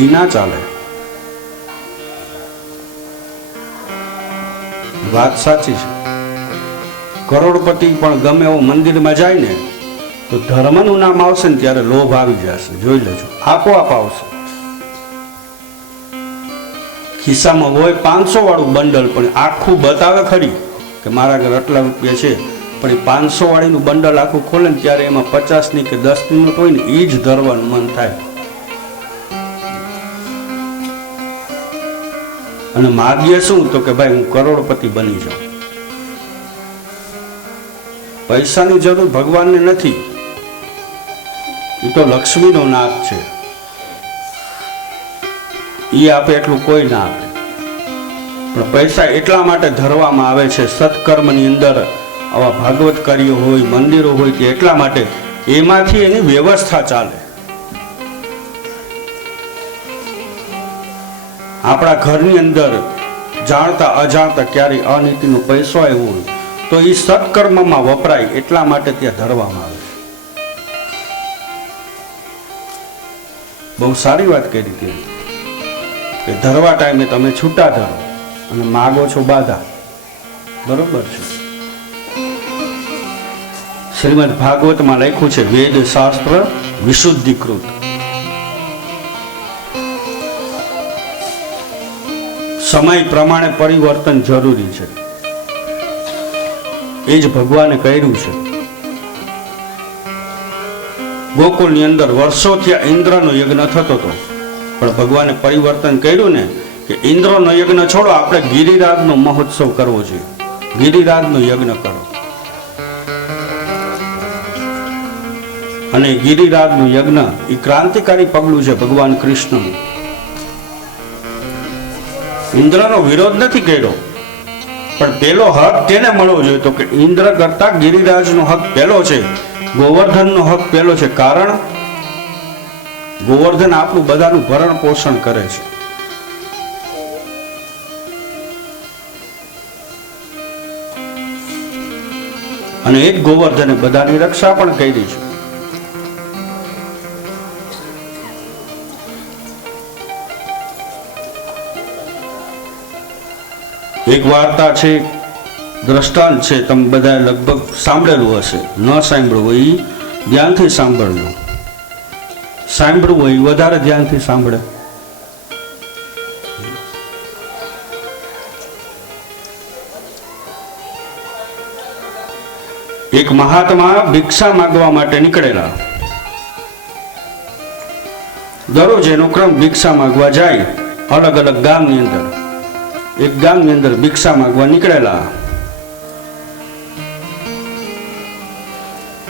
ઈ ના ચાલે. વાત સાચી છે. કરોડપતિ પણ ગમે એવો મંદિરમાં જાય ને તો ધર્મનું નામ આવશે ને ત્યારે લોભ આવી જશે. જોઈ લેજો, આપોઆપ આવશે. ખિસ્સામાં હોય 500 વાળું બંડલ પણ આખું બતાવે ખરી કે મારા ઘર આટલા રૂપિયા છે, પણ એ 500 વાળીનું બંડલ આખું ખોલે ને ત્યારે એમાં 50ની કે 10ની નોટ હોય ને એ જ ધરવાનું મન થાય. અને માગીએ શું તો કે ભાઈ હું કરોડપતિ બની જાઉં. પૈસાની જરૂર ભગવાનને નથી, એ તો લક્ષ્મીનો નાથ છે. એ આપે એટલું કોઈ ના આપે. પણ પૈસા એટલા માટે ધરવામાં આવે છે સત્કર્મની અંદર, આવા ભાગવત કાર્યો હોય, મંદિરો હોય કે એટલા માટે એમાંથી એની વ્યવસ્થા ચાલે. આપણા ઘરની અંદર જાણતા અજાણતા ક્યારેય અનીતિનો પૈસો આવ્યો હોય તો એ સત્કર્મમાં વપરાય એટલા માટે ત્યાં ધરવામાં આવે છે. બહુ સારી વાત કરી હતી કે ધરવા ટાઈમે તમે છૂટા ધરો અને માગો છો બાધા. બરોબર છે. શ્રીમદ ભાગવતમાં લખ્યું છે વેદ શાસ્ત્ર વિશુદ્ધિકૃત. સમય પ્રમાણે પરિવર્તન જરૂરી છે. એ જ ભગવાને કર્યું છે. ગોકુળની અંદર વર્ષોથી ઇન્દ્રનો યજ્ઞ થતો હતો, પણ ભગવાને પરિવર્તન કર્યું ને કે ઇન્દ્રનો યજ્ઞ છોડો, આપણે ગિરિરાજનો મહોત્સવ કરવો જોઈએ. ગિરિરાજનો યજ્ઞ કરો. અને ગિરિરાજનું યજ્ઞ એ ક્રાંતિકારી પગલું છે ભગવાન કૃષ્ણનું. ઇન્દ્રનો વિરોધ નથી કર્યો, પણ પેલો હક તેને મળવો જોઈએ. તો કે ઇન્દ્ર કરતા ગિરિરાજનો હક પહેલો છે, ગોવર્ધનનો હક પહેલો છે. કારણ ગોવર્ધન આપણું બધાનું ભરણ પોષણ કરે છે. અને એ જ ગોવર્ધને બધાની રક્ષા પણ કરી છે. એક વાર્તા છે, દ્રષ્ટાંત છે, તમે બધા લગભગ સાંભળેલું હશે. ન સાંભળવું હોય એ ધ્યાનથી સાંભળજો, સાંભળવું હોય એ વધારે ધ્યાનથી સાંભળે. એક મહાત્મા ભિક્ષા માંગવા માટે નીકળેલા. દરરોજ એનો ક્રમ ભિક્ષા માંગવા જાય અલગ અલગ ગામની અંદર. એક ગામની અંદર ભિક્ષા માંગવા નીકળેલા.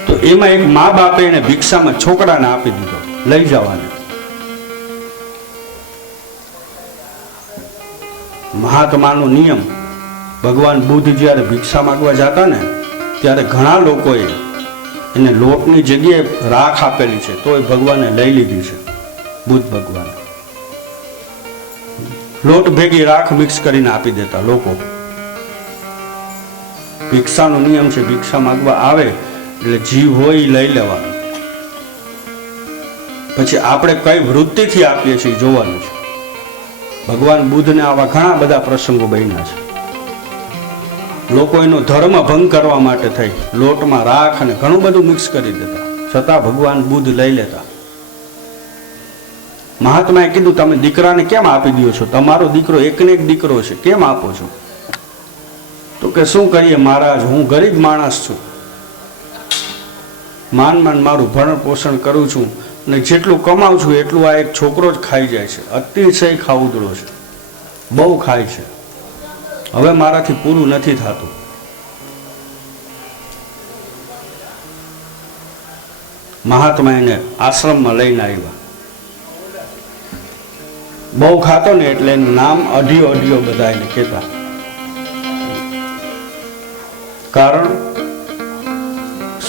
તો એમાં એક મા બાપે એને ભિક્ષામાં છોકરાને આપી દીધો, લઈ જવાને. મહાત્માનો નિયમ, ભગવાન બુદ્ધ જ્યારે ભિક્ષા માંગવા જતા ને ત્યારે ઘણા લોકોએ એને લોટની જગ્યાએ રાખ આપેલી છે, તો એ ભગવાને લઈ લીધી છે. બુદ્ધ ભગવાન લોટ ભેગી રાખ મિક્સ કરીને આપી દેતા લોકો. ભિક્ષાનો નિયમ છે, ભિક્ષા માંગવા આવે એટલે જીવ હોય એ લઈ લેવાનું. પછી આપણે કઈ વૃત્તિથી આપીએ છીએ જોવાનું છે. ભગવાન બુદ્ધને આવા ઘણા બધા પ્રસંગો બન્યા છે. લોકો એનો ધર્મ ભંગ કરવા માટે થઈ લોટમાં રાખ અને ઘણું બધું મિક્સ કરી દેતા, છતાં ભગવાન બુદ્ધ લઈ લેતા. મહાત્માએ કીધું, તમે દીકરાને કેમ આપી દો છો? તમારો દીકરો એકને એક દીકરો છે, કેમ આપો છો? તો કે શું કરીએ મહારાજ, હું ગરીબ માણસ છું, માન મારું ભરણ પોષણ કરું છું, અને જેટલું કમાઉં છું એટલું આ એક છોકરો જ ખાઈ જાય છે. અતિશય ખાઉદડો છે, બહુ ખાય છે, હવે મારાથી પૂરું નથી થતું. મહાત્મા એને આશ્રમમાં લઈને આવ્યા. બહુ ખાતો ને એટલે એનું નામ અઢિયો અઢિયો બધા એને કહેતા. કારણ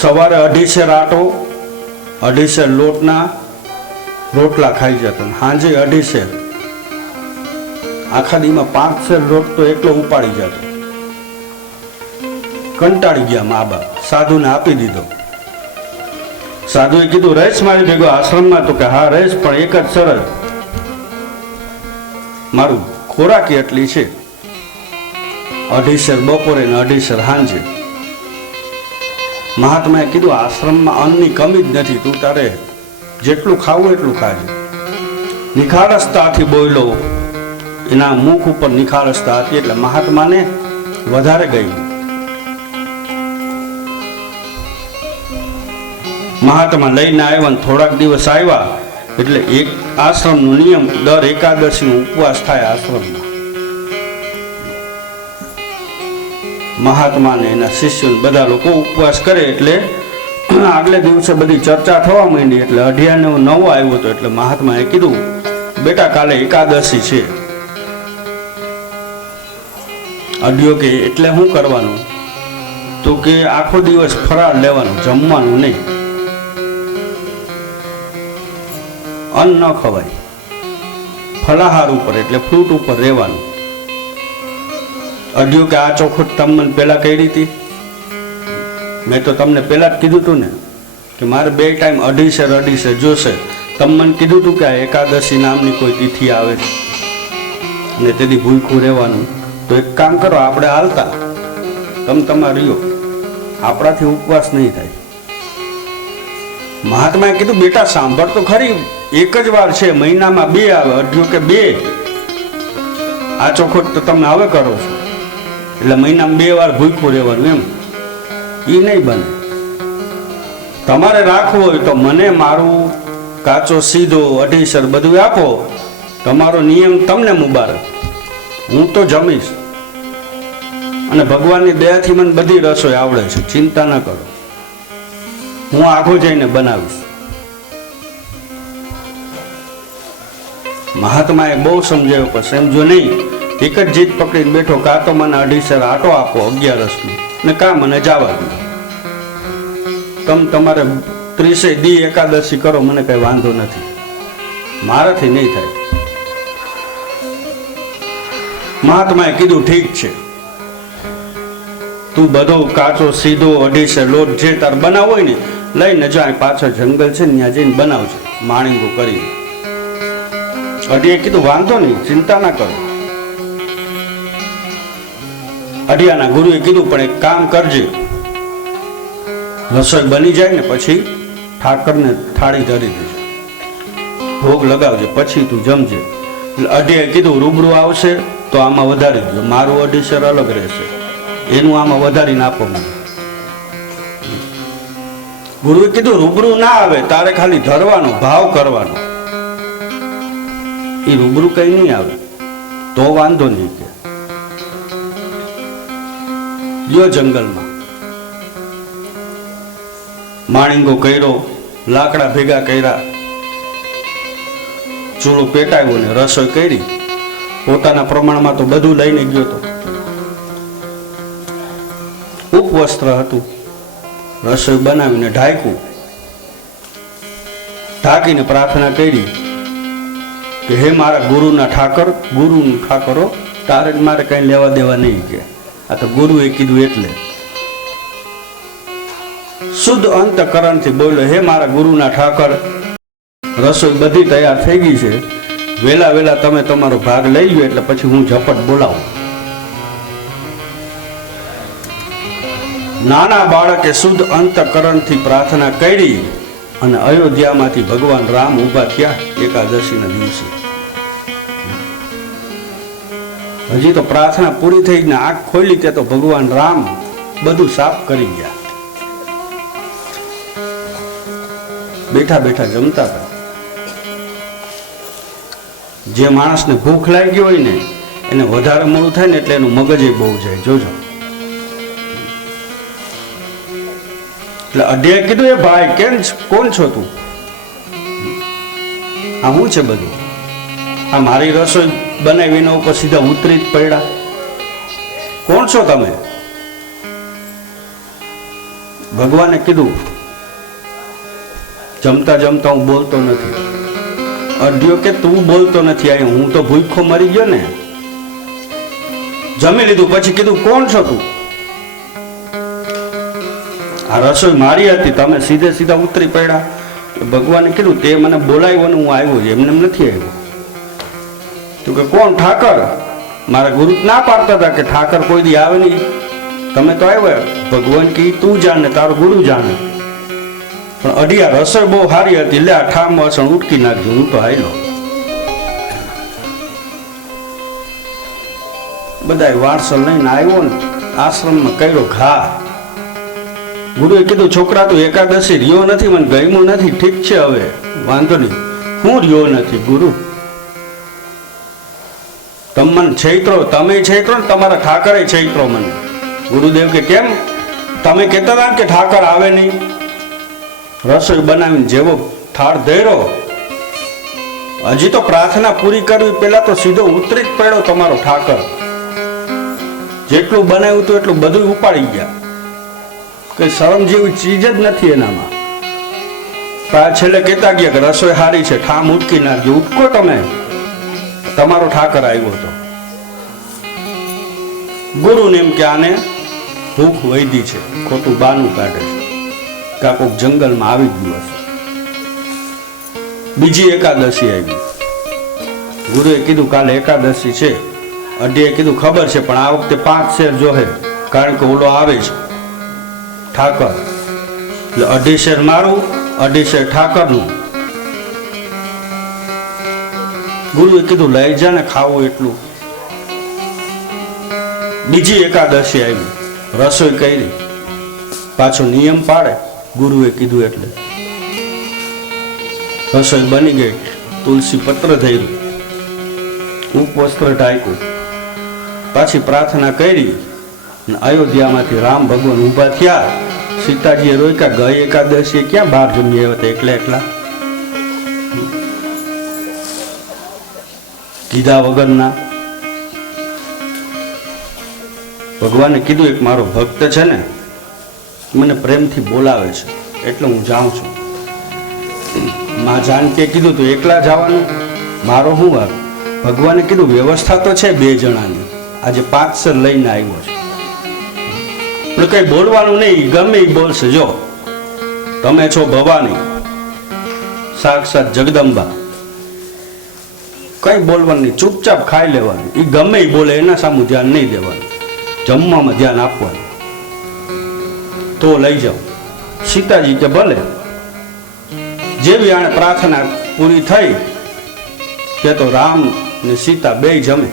સવારે 2.5 શેર આટો 2.5 શેર લોટના રોટલા ખાઈ જતો, સાંજે 2.5 શેર. આખા દીમાં 5 શેર લોટ તો એકલો ઉપાડી જતો. કંટાળી ગયા મા બાપ, સાધુને આપી દીધો. સાધુએ કીધું, રહીશ મારી ભેગો આશ્રમમાં? તો કે હા રહીશ, પણ એક જ શરત, મારું ખોરાક એટલી છે, 2.5 શેર બપોરે ને 2.5 શેર સાંજે. મહાત્માએ કીધું, આશ્રમમાં અન્નની કમી જ નથી, તું તારે જેટલું ખાવું એટલું ખાજે. નિખાલસતાથી બોલ્યો, એના મુખ ઉપર નિખાલસતા હતી એટલે મહાત્માને વધારે ગયું. મહાત્મા લઈને આવ્યા ને થોડાક દિવસ આવ્યા એટલે એક આશ્રમનો નિયમ, દર એકાદશીનો ઉપવાસ થાય આશ્રમમાં. મહાત્મા ને એના શિષ્યો બધા લોકો ઉપવાસ કરે એટલે આગલે દિવસે બધી ચર્ચા થવા માંડી. એટલે 9 આવ્યો હતો એટલે મહાત્માએ કીધું, બેટા કાલે એકાદશી છે. અઢિયો કે એટલે શું કરવાનું? તો કે આખો દિવસ ફરાળ લેવાનું, જમવાનું નહીં, અન્ન ન ખવાય, ફલાહાર ઉપર એટલે ફ્રૂટ ઉપર રહેવાનું. અઢિયો કે આ ચોખવટ તમે મને પહેલા કરી હતી? મેં તો તમને પહેલા જ કીધું હતું ને કે મારે 2 ટાઈમ 2.5 શેર 2.5 શેર જોશે. તમે મને કીધું હતું કે આ એકાદશી નામની કોઈ તિથિ આવે છે અને તેથી ભૂખું રહેવાનું. તો એક કામ કરો, આપણે હાલતા, તમે તમારે રહ્યો, આપણાથી ઉપવાસ નહીં થાય. મહાત્માએ કીધું, બેટા સાંભળ તો ખરી, એક જ વાર છે, મહિનામાં 2 આવે. અઢિયો કે 2, આ ચોખવટ તો તમે હવે કરો છો એટલે મહિનામાં 2 વાર ભૂખ્યું રહેવાનું, એમ એ નહીં બને. તમારે રાખવું હોય તો મને મારું કાચો સીધો 2.5 શેર બધું આપો, તમારો નિયમ તમને મુબારક, હું તો જમીશ. અને ભગવાનની દયાથી મને બધી રસોઈ આવડે છે, ચિંતા ન કરો, હું આખો જઈને બનાવીશ. મહાત્માએ બહુ સમજાવ્યો પણ સમજો નહીં. એક જ જીત પકડીને બેઠો, કાં તો મને 2.5 શેર આટો આપો 11 ને કાં મને જવા દો. તમે તમારે 30 દી એકાદશી કરો, મને કઈ વાંધો નથી. મારાથી નહીં થાય. મહાત્માએ કીધું ઠીક છે, તું બધો કાચો સીધો 250 લોટ જે તાર બનાવ હોય ને લઈને જાય, પાછળ જંગલ છે ને ત્યાં જઈને બનાવજો માણીંગો કરી. અઢિયાએ કીધું વાંધો નહીં, ચિંતા ના કરો. અઢિયાના ગુરુએ કીધું પણ એક કામ કરજે, રસોઈ બની જાય ને પછી ઠાકરને થાળી ધરી દેજે, ભોગ લગાવજે, પછી તું જમજે. એટલે અઢિયાએ કીધું રૂબરૂ આવશે તો આમાં વધારી દો, મારું 250 અલગ રહેશે, એનું આમાં વધારીને આપો મને. ગુરુએ કીધું રૂબરૂ ના આવે, તારે ખાલી ધરવાનો ભાવ કરવાનો. એ રૂબરૂ કઈ નહીં આવે તો વાંધો નહીં. કે ગયો જંગલમાં, માણીંગો કર્યો, લાકડા ભેગા કર્યા, ચૂલો પેટાવ્યો ને રસોઈ કરી. પોતાના પ્રમાણમાં તો બધું લઈને ગયો તો. ઉપવસ્ત્ર હતું, રસોઈ બનાવીને ઢાંક્યું, ઢાંકીને પ્રાર્થના કરી કે હે મારા ગુરુના ઠાકર, ગુરુનું ઠાકરો, તારે જ મારે કઈ લેવા દેવા નહીં. કે આ તો ગુરુએ કીધું એટલે શુદ્ધ અંતકરણથી બોલ્યો, હે મારા ગુરુના ઠાકર, રસોઈ બધી તૈયાર થઈ ગઈ છે, વેલા વેલા તમે તમારો ભાગ લઈ લો એટલે પછી હું ઝપટ બોલાવું. નાના બાળકે શુદ્ધ અંતકરણથી પ્રાર્થના કરી અને અયોધ્યામાંથી ભગવાન રામ ઊભા થયા એકાદશીના દિવસે. હજી તો પ્રાર્થના પૂરી થઈ ને આંખ ખોલી ત્યાં તો ભગવાન રામ બધું સાફ કરી ગયા. બેઠા બેઠા જમતા હતા. જે માણસને ભૂખ લાગી હોય ને એને વધારે મોડું થાય ને એટલે એનું મગજ બહુ જાય, જોજો. એટલે અઢિયાએ કીધું, એ ભાઈ કેમ કોણ છો તું? આ શું છે બધું? આ મારી રસોઈ બનાવીને ઉપર સીધા ઉતરી જ પડ્યા, કોણ છો તમે? ભગવાને કીધું, જમતા જમતા હું બોલતો નથી. અઢિયો કે તું બોલતો નથી, આ હું તો ભૂખો મરી ગયો ને. જમી લીધું પછી કીધું, કોણ છો તું? આ રસોઈ મારી હતી, તમે સીધે સીધા ઉતરી પડ્યા. ભગવાને કીધું, તે મને બોલાવ્યો ને હું આવ્યો છું, એમને નથી આવ્યો. તું કે કોણ? ઠાકર. મારા ગુરુ ના પાડતા હતા કે ઠાકર કોઈ દી આવે નહીં, તમે તો આવ્યા. ભગવાન કી તું જાણે, તારો ગુરુ જાણે. પણ અઢિયા રસોઈ બહુ સારી હતી, લે આ ઠામ વાસણ ઉટકી નાખજો, હું તો હાયલો. બધા વારસલ લઈને આવ્યો ને આશ્રમમાં કર્યો ઘા. ગુરુએ કીધું, છોકરા તું એકાદશી રહ્યો નથી, મને ગમ્યું નથી. ઠીક છે, હવે વાંધો નહીં, હું રહ્યો નથી. ગુરુ તમે મને છેતરો, તમે છેતરો ને તમારા ઠાકરે છેતરો મને. ગુરુદેવ કે કેમ? તમે કહેતા હતા કે ઠાકર આવે નહીં. રસોઈ બનાવીને જેવો થાળ ધર્યો, હજી તો પ્રાર્થના પૂરી કરવી પેલા તો સીધો ઉતરી જ પડ્યો તમારો ઠાકર. જેટલું બનાવ્યું હતું એટલું બધું ઉપાડી ગયા. કઈ શરમ જેવી ચીજ જ નથી એનામાં. છેલ્લે કહેતા ગયા કે રસોઈ હારી છે, ઠામ ઉટકી નાખજો. ઉટકો તમે, તમારો ઠાકર આવ્યો હતો. ગુરુને એમ કે આને ભૂખ વૈધી છે, ખોટું બાનું કાઢે છે, કાં કોક જંગલમાં આવી ગયું હશે. બીજી એકાદશી આવી. ગુરુએ કીધું કાલે એકાદશી છે. અઢિયાએ કીધું ખબર છે, પણ આ વખતે 5 શેર જોહે, કારણ કે ઓલો આવે છે ઠાકર. એટલે 2.5 શેર મારું, 2.5 શેર ઠાકરનું. ગુરુએ કીધું લઈ જા ને, ખાવું એટલું. બીજી એકાદશી આવી, રસોઈ કરી, પાછો નિયમ પાડે ગુરુએ કીધું એટલે. રસોઈ બની ગઈ, તુલસી પત્ર ધર્યું, ઉપવસ્ત્ર ઢાંક્યું, પાછી પ્રાર્થના કરી. અયોધ્યામાંથી રામ ભગવાન ઊભા થયા. સીતાજીએ રોક્યા, ગઈ એકાદશી ક્યાં બહાર જમી આવ્યા હતા એકલા એકલા, કીધા વગરના. ભગવાને કીધું, એક મારો ભક્ત છે ને, મને પ્રેમથી બોલાવે છે એટલે હું જાઉં છું. માં જાનકીએ કીધું તું એકલા જવાનું, મારો શું વાક? ભગવાને કીધું વ્યવસ્થા તો છે 2 જણાની, આજે 5 સર લઈને આવ્યો છે, પણ કઈ બોલવાનું નહીં, ગમે એ બોલશે. જો તમે છો ભવાની, સાક્ષાત જગદંબા, કઈ બોલવાનું નહીં, ચૂપચાપ ખાઈ લેવાનું. એ ગમે એ બોલે એના સામું ધ્યાન નહીં દેવાનું, જમવામાં ધ્યાન આપવાનું. તો લઈ જાઓ. સીતાજી કે ભલે. જેવી આને પ્રાર્થના પૂરી થઈ કે તો રામ ને સીતા 2 જમે.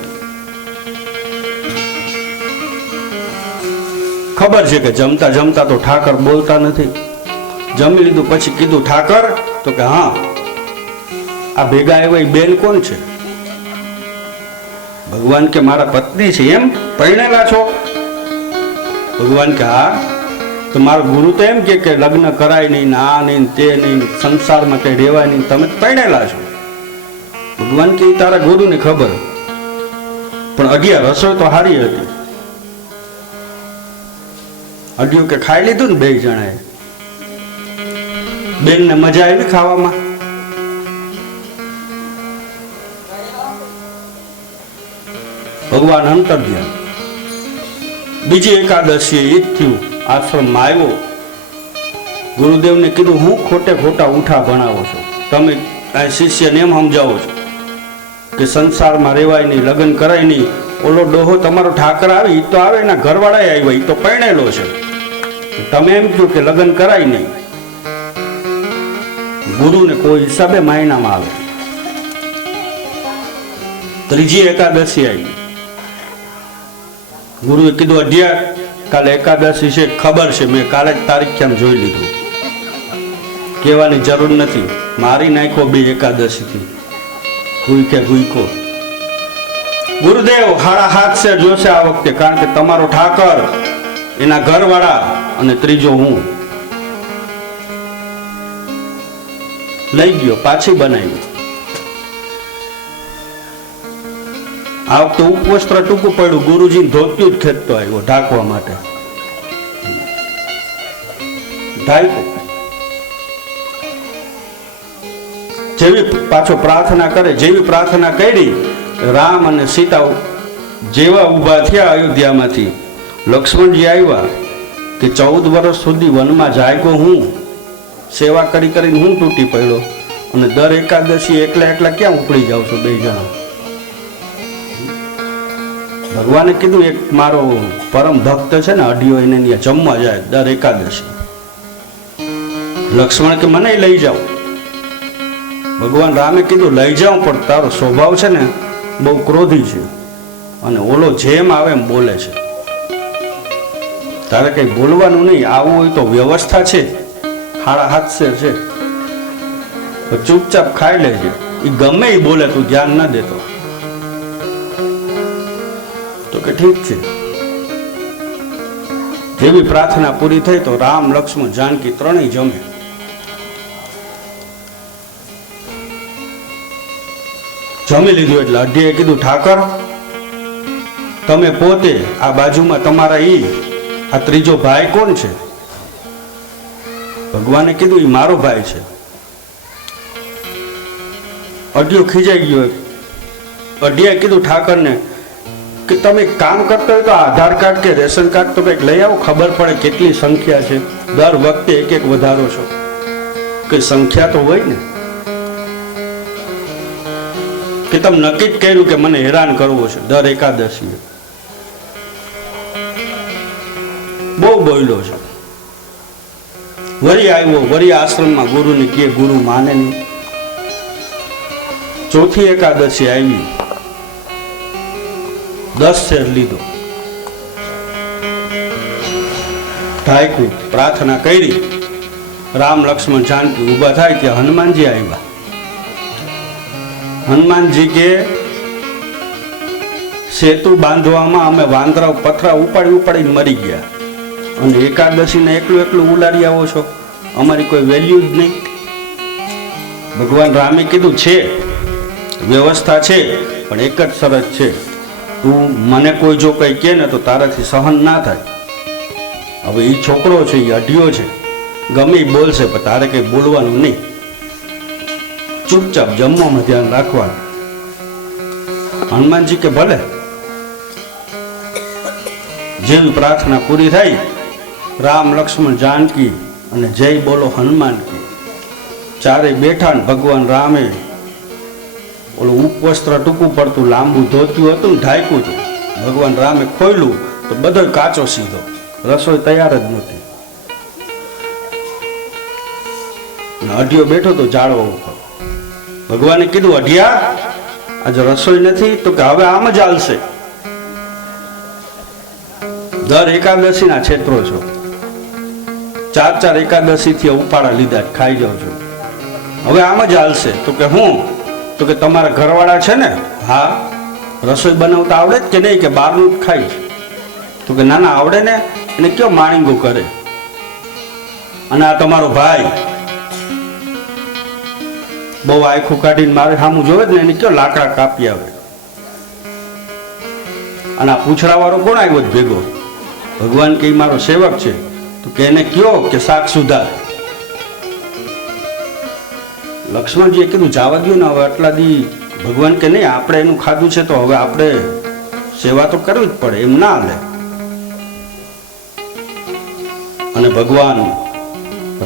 ખબર છે કે જમતા જમતા તો ઠાકર બોલતા નથી. જમી લીધું પછી કીધું ઠાકર, તો કે હા. આ ભેગા આવ્યા બેન કોણ છે? ભગવાન કે મારા પત્ની છે. એમ પરણેલા છો? ભગવાન કે હા. તો મારો ગુરુ તો એમ કે લગ્ન કરાય નહીં, આ નહીં તે નહીં, સંસારમાં કઈ રહેવાય નહીં, તમે પરણેલા છો. ભગવાન કે તારા ગુરુને ખબર, પણ અગિયાર રસોઈ તો સારી હતી. અડિયું કે ખાઈ લીધું ને 2 જણાએ. બેનને મજા આવી ખાવામાં? ભગવાન અંતર ધ્યાન. બીજી એકાદશી એ જ થયું, આશ્રમમાં આવ્યો. ગુરુદેવને કીધું હું ખોટા ઉઠા ભણાવો છો, તમે આ શિષ્યને એમ સમજાવો છો કે સંસારમાં રહેવાય નહીં, લગ્ન કરાય નહીં. ઓલો ડોહો તમારો ઠાકર આવી તો આવે, એના ઘરવાળા આવ્યા, એ તો પરણેલો છે. તમે એમ કહ્યું કે લગ્ન કરાય નહીં. ગુરુને કોઈ હિસાબે માયનામાં આવે. ત્રીજી એકાદશી આવી. ગુરુએ કીધું અઢિયા કાલે એકાદશી છે, ખબર છે, મેં કાલે જ તારીખ કેમ જોઈ લીધું, કહેવાની જરૂર નથી. મારી નાખ્યો 2 એકાદશીથી, ગુઈકો. ગુરુદેવ 7.5 શેર જોશે આ વખતે, કારણ કે તમારો ઠાકર, એના ઘરવાળા અને ત્રીજો હું. લઈ ગયો, પાછી બનાવી. આ વખતે ઉપવસ્ત્ર ટૂંકું પડ્યું, ગુરુજી ધોતિયું જ ખેંચતો આવ્યો ઢાંકવા માટે. ઢાંક્યું. જેવી પાછો પ્રાર્થના કરે, જેવી પ્રાર્થના કરી, રામ અને સીતા જેવા ઊભા થયા અયોધ્યામાંથી, લક્ષ્મણજી આવ્યા કે 14 વર્ષ સુધી વનમાં જાગ્યો હું, સેવા કરીને હું તૂટી પડ્યો, અને દર એકાદશી એકલા ક્યાં ઉપડી જાવ છો 2 જણા? ભગવાને કીધું એક મારો પરમ ભક્ત છે ને અઢિયો, એને ત્યાં જમવા જાય દર એકાદશી. લક્ષ્મણ કે મને લઈ જાઓ. ભગવાન રામે કીધું લઈ જાઉં, પણ તારો સ્વભાવ છે ને બહુ ક્રોધી છે, અને ઓલો જેમ આવે એમ બોલે છે. તારે કઈ બોલવાનું નહીં, આવું હોય તો વ્યવસ્થા છે, 7.5 શેર છે, ચૂપચાપ ખાઈ લેજે. એ ગમે એ બોલે તું ધ્યાન ના દેતો. તો કે ઠીક છે. જેવી પ્રાર્થના પૂરી થઈ તો રામ, લક્ષ્મણ, જાનકી 3 જમે. જમી લીધું એટલે અઢિયાએ કીધું ઠાકર, તમે પોતે આ બાજુમાં તમારા આ ત્રીજો ભાઈ કોણ છે? ભગવાને કીધું એ મારો ભાઈ છે. અઢિયો ખીજાઈ ગયો. અઢિયાએ કીધું ઠાકરને કે તમે કામ કરતા હોય તો આધાર કાર્ડ કે રેશન કાર્ડ તો કંઈક લઈ આવો, ખબર પડે કેટલી સંખ્યા છે. દર વખતે એક વધારો છો, કે સંખ્યા તો હોય ને. કે તમે નક્કી જ કર્યું કે મને હેરાન કરવો છે દર એકાદશીએ. બહુ બોલ્યો છે. વળી આવ્યો, વળી આશ્રમમાં ગુરુને કહે, ગુરુ માને નહીં. ચોથી એકાદશી આવી, 10 શેર લીધો, ઢાંક્યું, પ્રાર્થના કરી. રામ, લક્ષ્મણ, જાનકી ઊભા થાય ત્યાં હનુમાનજી આવ્યા. હનુમાનજી કે સેતુ બાંધવામાં અમે વાંદરા પથરા ઉપાડીને મરી ગયા, અને એકાદશીને એકલું ઉલાડી આવો છો, અમારી કોઈ વેલ્યુ જ નહીં. ભગવાન રામે કીધું છે વ્યવસ્થા છે, પણ એક જ શરત છે, તું મને કોઈ જો કંઈ કહે ને તો તારાથી સહન ના થાય. હવે એ છોકરો છે, એ અઢિયો છે, ગમે એ બોલશે, પણ તારે કંઈ બોલવાનું નહીં. ચૂપચાપ જમવામાં ધ્યાન રાખવાનું. હનુમાનજી કે ભલે. જેવી પ્રાર્થના પૂરી થઈ, રામ લક્ષ્મણ જાનકી અને જય બોલો હનુમાન કી ચારે બેઠા ને ભગવાન રામે ઓલું ઉપવસ્ત્ર ટૂંકું પડતું લાંબુ ધોત્યું હતું ને ઢાંક્યું હતું. ભગવાન રામે ખોલ્યું તો બધો કાચો સીધો, રસોઈ તૈયાર જ નહોતી. અઢિયો બેઠો તો જાળવો ઉપર. ભગવાને કીધું, અઢિયા આજે રસોઈ નથી? તો કે હવે આમ જ હાલશે. દર એકાદશી ના ક્ષેત્રો છો, 4 એકાદશી થી ઉપાડા લીધા, ખાઈ જાવ છો, હવે આમ જ હાલશે. તો કે હું? તો કે તમારા ઘરવાળા છે ને, હા, રસોઈ બનાવતા આવડે જ કે નહીં? કે બહારનું જ ખાઈ? તો કે ના ના આવડે ને. એને કયો માણીંગો કરે. અને આ તમારો ભાઈ બહુ આખું કાઢીને મારે સામું જોવે જ ને, એને કયો લાકડા કાપી આવે. અને આ પૂછડા વાળો કોણ આવ્યો જ ભેગો? ભગવાન કે મારો સેવક છે. તો કે એને કયો કે શાક સુધાર. લક્ષ્મણજીએ કીધું જવા દો ને, હવે આટલા દી. ભગવાન કે નહીં, આપણે એનું ખાધું છે તો હવે આપણે સેવા તો કરવી જ પડે, એમ ના હાલે. અને ભગવાન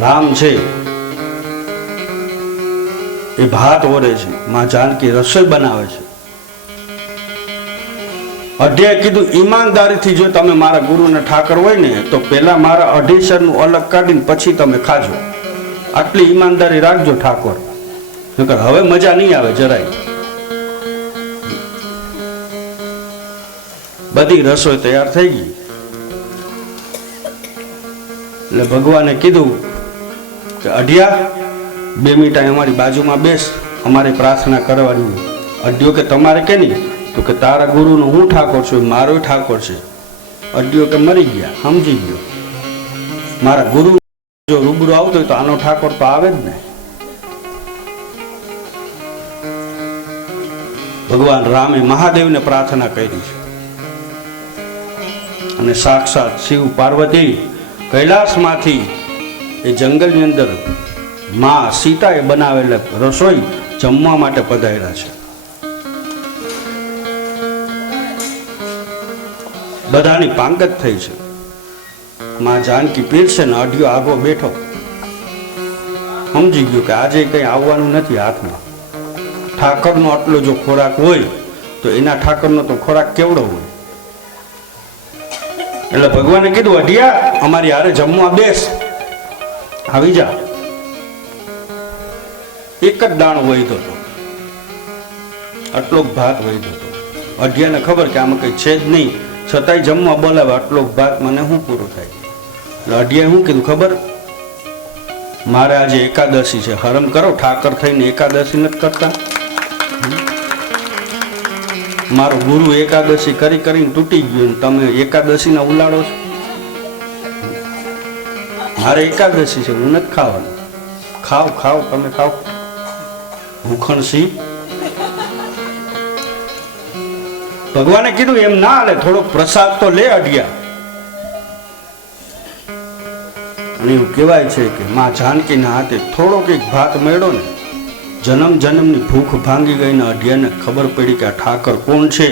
રામ છે એ ભાત ઓરે છે, માં જાનકી રસોઈ બનાવે છે. અઢિયાએ કીધું, ઈમાનદારીથી જો તમે મારા ગુરુને ઠાકર હોય ને તો પેલા મારા અઢીસરનું અલગ કાઢીને પછી તમે ખાજો. આટલી ઈમાનદારી રાખજો ઠાકોર, નકર હવે મજા નહીં આવે જરાય. બધી રસોઈ તૈયાર થઈ ગઈ. એટલે ભગવાને કીધું કે અઢિયા 2 મિનિટ અમારી બાજુમાં બેસ, અમારે પ્રાર્થના કરવાની. અઢિયો કે તમારે કે નહીં? તો કે તારા ગુરુનો હું ઠાકોર છું, મારો ઠાકોર છે. અઢિયો કે મરી ગયા, સમજી ગયો. મારા ગુરુ જો રૂબરૂ આવતો હોય તો આનો ઠાકોર તો આવે જ ને. ભગવાન રામે મહાદેવને પ્રાર્થના કરી છે. અને સાક્ષાત શિવ પાર્વતી કૈલાસમાંથી એ જંગલની અંદર માં સીતાએ બનાવેલા રસોઈ જમવા માટે પધાર્યા છે. બધાની પાંગત થઈ છે. માં જાનકી પીરસે ને અઢિયો આગો બેઠો. સમજી ગયો કે આજે કઈ આવવાનું નથી હાથમાં. ઠાકરનો આટલો જો ખોરાક હોય તો એના ઠાકરનો તો ખોરાક કેવડો હોય. એટલે ભગવાને કીધું, અઢિયા અમારી હારે જમવા બેસ, આવી જા. એક જ દાણો વહીતો હતો, આટલો ભાત વહીતો હતો. અઢિયાને ખબર કે આમાં કઈ છે જ નહીં, છતાંય જમવા બોલાવે. આટલો ભાત મને શું પૂરું થાય? એટલે અઢિયાએ શું કીધું ખબર? મારે આજે એકાદશી છે, હરમ કરો. ઠાકર થઈને એકાદશી નથી કરતા? મારો ગુરુ એકાદશી કરી કરીને તૂટી ગયો, તમે એકાદશીના ઉલાડો છો. મારે એકાદશી છે, હું નથી ખાવાનું. ખાવ ખાવ, તમે ખાવ. ભૂખણ સિંહ. ભગવાને કીધું એમ ના હાલે, થોડો પ્રસાદ તો લે અઢિયા. અને એવું કહેવાય છે કે માં જાનકીના હાથે થોડો કંઈક ભાત મેળો ને, જન્મ જન્મની ભૂખ ભાંગી ગઈ ને અઢિયાને ખબર પડી કે આ ઠાકર કોણ છે.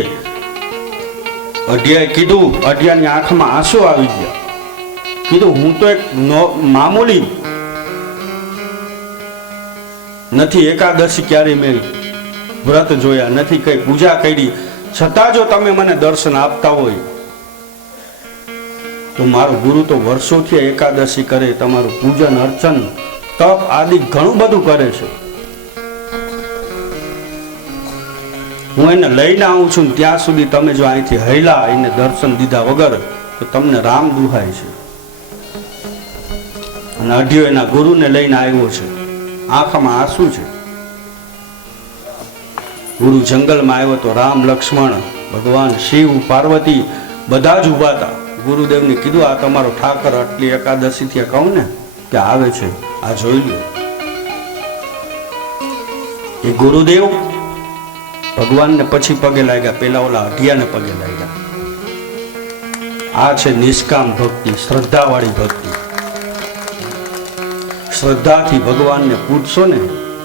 અઢિયાએ કીધું, અઢિયાની આંખમાં આંસુ આવી ગયા. કીધું, હું તો એક મામૂલી નથી, એકાદશી ક્યારેય મેં વ્રત જોયા નથી, કઈ પૂજા કરી, છતાં જો તમે મને દર્શન આપતા હોય તો મારો ગુરુ તો વર્ષોથી એકાદશી કરે, તમારું પૂજન અર્ચન તપ આદિ ઘણું બધું કરે છે. હું એને લઈને આવું છું ત્યાં સુધી તમે જો અહીંથી હૈલા એને દર્શન દીધા વગર તો તમને રામ દુહાય છે. અને અઢિયો એના ગુરુને લઈને આવ્યો છે, આંખમાં આંસુ છે. ગુરુ જંગલમાં આવ્યો તો રામ લક્ષ્મણ ભગવાન શિવ પાર્વતી બધા જ ઉભા હતા. ગુરુદેવને કીધું, આ તમારો ઠાકર આટલી એકાદશી થી કહું ને કે આવે છે, આ જોઈ લો. એ ગુરુદેવ ભગવાનને પછી પગે લાગ્યા, પેલા ઓલા અઢિયાને પગે લાગ્યા. આ છે નિષ્કામ ભક્તિ, શ્રદ્ધાવાળી ભક્તિ. શ્રદ્ધાથી ભગવાનને પૂછશો ને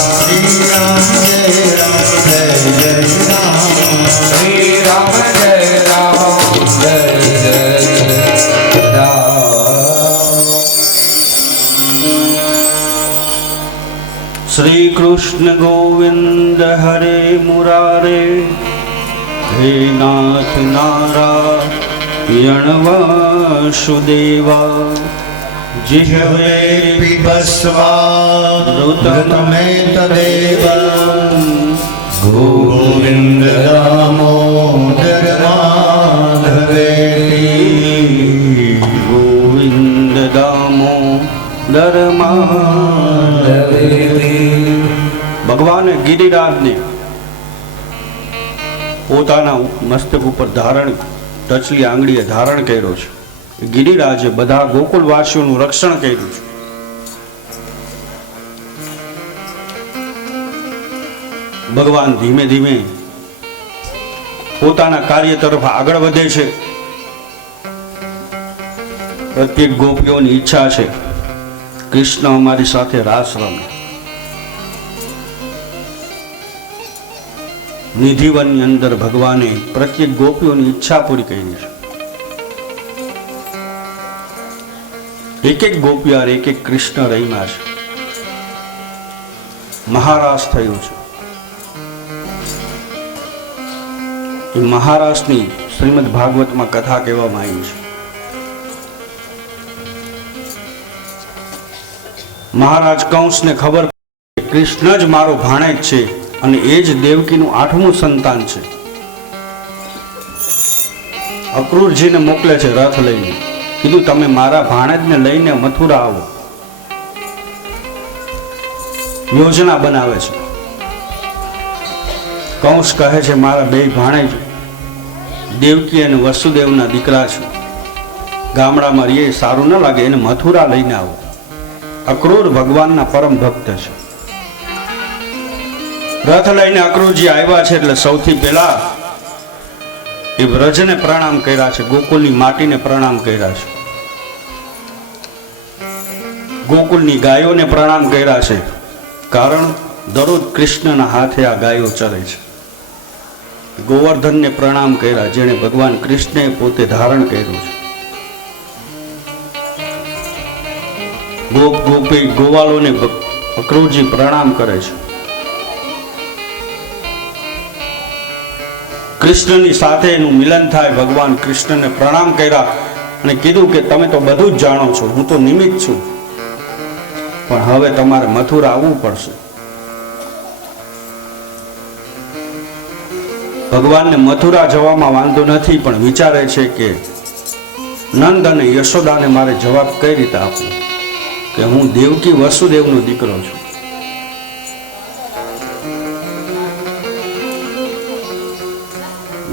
શ્રી રામ જય રામ જય જય રામ શ્રી રામ જય રામ જય જય રામ. શ્રી કૃષ્ણ ગોવિંદ હરે મુરારે હે નાથ નારાયણ વાસુદેવા જીહવે પિબસ્વા ઋતમે તદેવ ગોવિંદ દામોદર માધવેતિ ગોવિંદ દામોદર માધવેતિ. ભગવાને ગિરિરાજને પોતાના મસ્તક ઉપર ધારણ ટચલી આંગળીએ ધારણ કર્યો છે. ગિરિરાજે બધા ગોકુળવાસીઓનું રક્ષણ કર્યું છે. ભગવાન ધીમે ધીમે પોતાના કાર્ય તરફ આગળ વધે છે. પ્રત્યેક ગોપીઓની ઈચ્છા છે કૃષ્ણ અમારી સાથે રાસ રમે. નિધિવનની અંદર ભગવાને પ્રત્યેક ગોપીઓની ઈચ્છા પૂરી કરી છે. એક એક ગોપિયાર એક એક કૃષ્ણ રહીમાં છે. મહારાસ થયું છે. એ મહારાસની શ્રીમદ ભાગવતમાં કથા કહેવામાં આવી છે. મહારાજ કંસને ખબર પડી કે કૃષ્ણ જ મારો ભાણેજ છે અને એ જ દેવકીનું 8મું સંતાન છે. અક્રૂરજીને મોકલે છે રથ લઈને. કીધું તમે મારા ભાણેજને લઈને મથુરા આવો. યોજના બનાવે છે. કંસ કહે છે મારા બે ભાણેજ દેવકી અને વસુદેવના દીકરા છે. ગામડામાં રહીએ સારું ન લાગે, એને મથુરા લઈને આવો. અક્રૂર ભગવાનના પરમ ભક્ત છે. રથ લઈને અક્રૂરજી આવ્યા છે એટલે સૌથી પહેલા એ વ્રજને પ્રણામ કર્યા છે. ગોકુલની માટીને પ્રણામ કર્યા છે. ગોકુલની ગાયોને પ્રણામ કર્યા છે. કારણ દરરોજ કૃષ્ણના હાથે આ ગાયો ચરે છે. ગોવર્ધનને પ્રણામ કર્યા જેણે ભગવાન કૃષ્ણએ પોતે ધારણ કર્યું છે. ગોપ ગોપી ગોવાલોને અક્રૂરજી પ્રણામ કરે છે. કૃષ્ણની સાથે એનું મિલન થાય. ભગવાન કૃષ્ણને પ્રણામ કર્યા અને કીધું કે તમે તો બધું જ જાણો છો, હું તો નિમિત્ત છું, પણ હવે તમારે મથુરા આવવું પડશે. ભગવાનને મથુરા જવામાં વાંધો નથી, પણ વિચારે છે કે નંદ અને યશોદાને મારે જવાબ કઈ રીતે આપવો કે હું દેવકી વસુદેવનો દીકરો છું.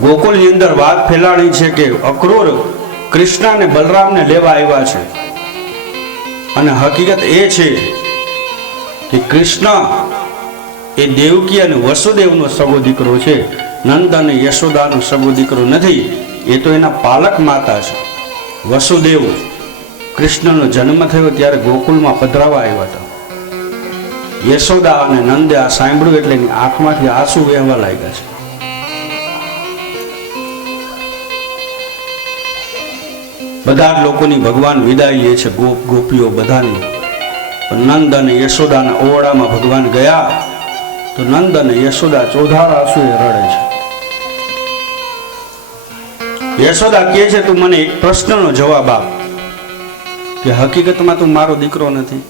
ગોકુળની અંદર વાત ફેલાણી છે કે અક્રૂર કૃષ્ણ અને બલરામને લેવા આવ્યા છે અને હકીકત એ છે કે કૃષ્ણ એ દેવકી અને વસુદેવનો સગો દીકરો છે. નંદ અને યશોદાનો સગો દીકરો નથી. એ તો એના પાલક માતા છે. વસુદેવ કૃષ્ણનો જન્મ થયો ત્યારે ગોકુળમાં પધરાવા આવ્યા હતા. યશોદા અને નંદે આ સાંભળ્યું એટલે એની આંખમાંથી આંસુ વહેવા લાગ્યા છે. બધા જ લોકોની ભગવાન વિદાય લે છે, ગોપ ગોપીઓ બધાની. નંદ અને યશોદાના ઓરડામાં ભગવાન ગયા તો નંદ અને યશોદા ચોધાર આંસુએ રડે છે. યશોદા કહે છે તું મને એક પ્રશ્નનો જવાબ આપ કે હકીકતમાં તું મારો દીકરો નથી?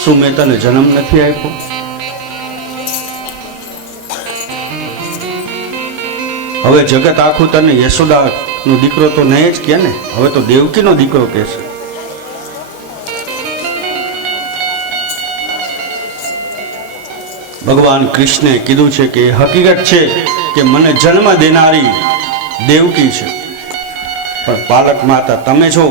શું મેં તને જન્મ નથી આપ્યો? હવે જગત આખું તને યશોદા નો દીકરો તો નહીં જ કે ને, હવે તો દેવકીનો દીકરો કહેશે. ભગવાન કૃષ્ણે કીધું છે કે હકીકત છે કે મને જન્મ દેનારી દેવકી છે, પણ પાલક માતા તમે છો.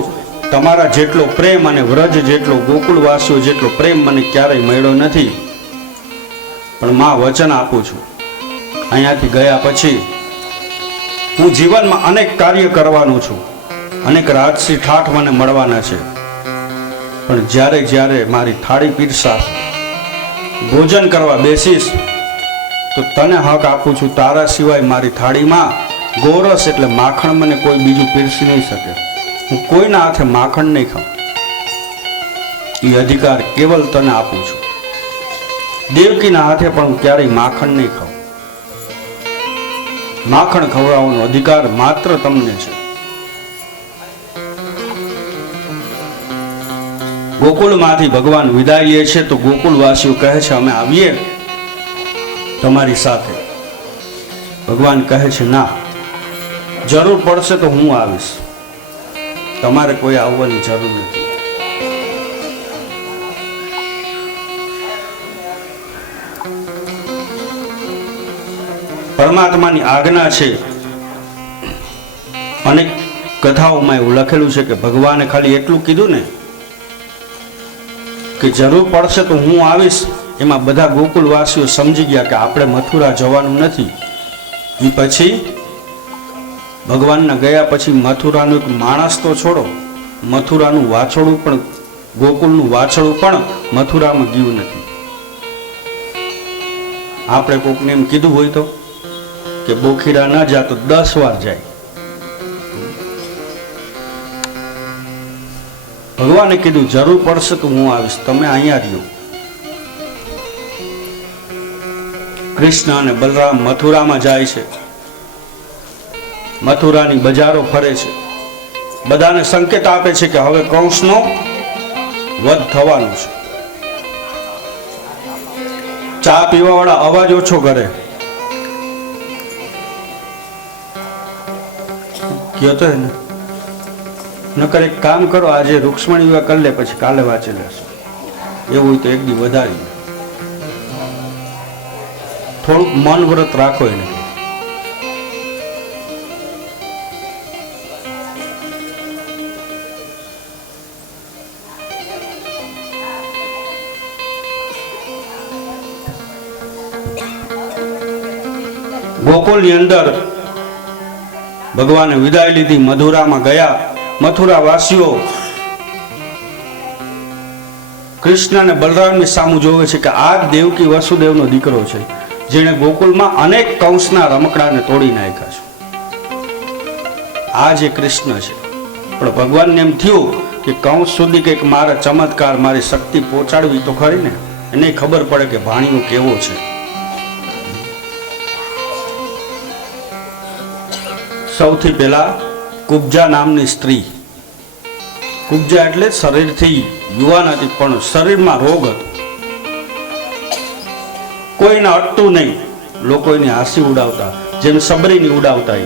તમારા જેટલો પ્રેમ અને વ્રજ જેટલો ગોકુળવાસીઓ જેટલો પ્રેમ મને ક્યારેય મળ્યો નથી. પણ માં વચન આપું છું, અહીંયાથી ગયા પછી હું જીવનમાં અનેક કાર્ય કરવાનો છું, અનેક રાજસી ઠાઠ મને મળવાના છે, પણ જ્યારે જ્યારે મારી થાળી પીરસાશે, ભોજન કરવા બેસીશ તો તને હક આપું છું, તારા સિવાય મારી થાળીમાં ગોરસ એટલે માખણ મને કોઈ બીજું પીરસી નહીં શકે. હું કોઈના હાથે માખણ નહીં ખાઉં. એ અધિકાર કેવલ તને આપું છું. દેવકીના હાથે પણ હું ક્યારેય માખણ નહીં ખાઉં. માખણ ખવડાવવાનો અધિકાર માત્ર તમને છે. ગોકુળમાંથી ભગવાન વિદાય લે છે તો ગોકુળવાસીઓ કહે છે અમે આવીએ તમારી સાથે. ભગવાન કહે છે ના, જરૂર પડશે તો હું આવીશ, તમારે કોઈ આવવાની જરૂર નથી. પરમાત્માની આજ્ઞા છે. અનેક કથાઓમાં એવું લખેલું છે કે ભગવાને ખાલી એટલું કીધું ને કે જરૂર પડશે તો હું આવીશ, એમાં બધા ગોકુળવાસીઓ સમજી ગયા કે આપણે મથુરા જવાનું નથી. એ પછી ભગવાનના ગયા પછી મથુરાનો એક માણસ તો છોડો, મથુરાનું વાછોડું પણ, ગોકુળનું વાછોડું પણ મથુરામાં ગયું નથી. આપણે કોકને એમ કીધું હોય તો કે બોખીરા ન જા તો 10 વાર જાય. ભગવાને કીધું જરૂર પડશે તો હું આવીશ, તમે અહીંયા રહ્યો. કૃષ્ણ અને બલરામ મથુરામાં જાય છે. મથુરાની બજારો ફરે છે. બધાને સંકેત આપે છે કે હવે કંસનો વધ થવાનું છે. ચા પીવા વાળા અવાજ ઓછો કરે. કયો તો એને નકર એક કામ કરો, આજે રૂક્ષ્મણી વિવાહ કરી લે, પછી કાલે વાંચી લેશો. એવું હોય તો એક દી વધારી થોડુંક મન વ્રત રાખો. એને ગોકુળની અંદર ભગવાને વિદાય લીધી. મથુરામાં ગયા. મથુરા વાસીઓ કૃષ્ણ અને બલરામની સામું જોવે છે કે આ દેવકી વસુદેવનો દીકરો છે, જેણે ગોકુળમાં અનેક કંસના રમકડાને તોડી નાખ્યા છે. આ જે કૃષ્ણ છે. પણ ભગવાનને એમ થયું કે કંસ સુધી કંઈક મારા ચમત્કાર, મારી શક્તિ પહોંચાડવી તો ખરી ને. એને ખબર પડે કે ભાણિયો કેવો છે. સૌથી પહેલા કુબ્જા નામની સ્ત્રી. કુબ્જા એટલે શરીરથી યુવાન હતી પણ શરીરમાં રોગ હતો. કોઈને અટતું નહીં. લોકો એની હાંસી ઉડાવતા, જેમ સબરીની ઉડાવતા.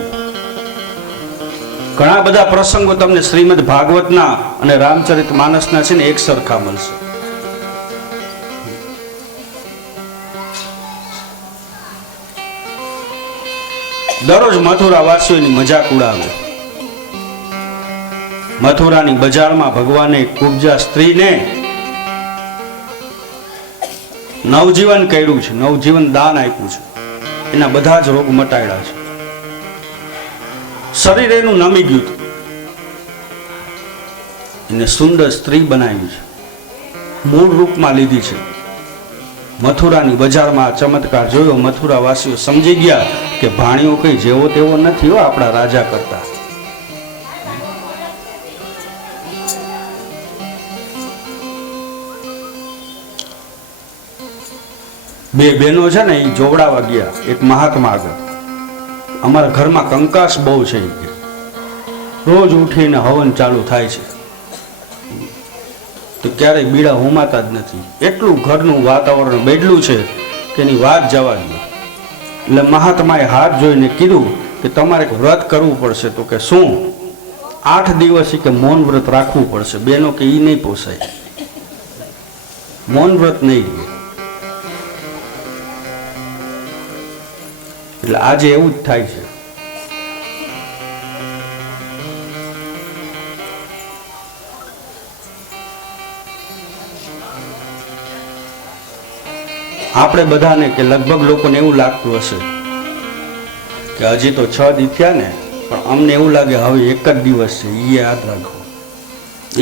ઘણા બધા પ્રસંગો તમને શ્રીમદ ભાગવતના અને રામચરિત માનસના છે ને એક સરખા મળશે. દરરોજ મથુરા વાસીઓની મજાક ઉડાવે. મથુરાની બજારમાં ભગવાને કુબ્જા સ્ત્રીને નવજીવન કર્યું છે, નવજીવન દાન આપ્યું છે. એના બધા જ રોગ મટાડ્યા છે. શરીર એનું નમી ગયું હતું. એને સુંદર સ્ત્રી બનાવી છે, મૂળ રૂપમાં લીધી છે. મથુરાની બજારમાં આ ચમત્કાર જોયો. મથુરા વાસીઓ સમજી ગયા કે ભાણિયો કઈ જેવો તેવો નથી હો, આપણા રાજા કરતા. બે બહેનો છે ને એ જોવડાવા ગયા એક મહાત્મા આગળ. અમારા ઘરમાં કંકાસ બહુ છે. રોજ ઉઠીને હવન ચાલુ થાય છે તો ક્યારેય બીડા હોમાતા જ નથી. એટલું ઘરનું વાતાવરણ બેડલું છે કે એની વાત જવા દો. એટલે મહાત્માએ હાથ જોઈને કીધું કે તમારે એક વ્રત કરવું પડશે. તો કે શું? 8 દિવસ કે મૌન વ્રત રાખવું પડશે. બેનો કે એ નહીં પોસાય, મૌન વ્રત નહીં રહે. એટલે આજે એવું જ થાય છે. આપણે બધાને કે લગભગ લોકોને એવું લાગતું હશે કે હજી તો 6 દી થયા ને, પણ અમને એવું લાગે હવે એક જ દિવસ છે. એ યાદ રાખો,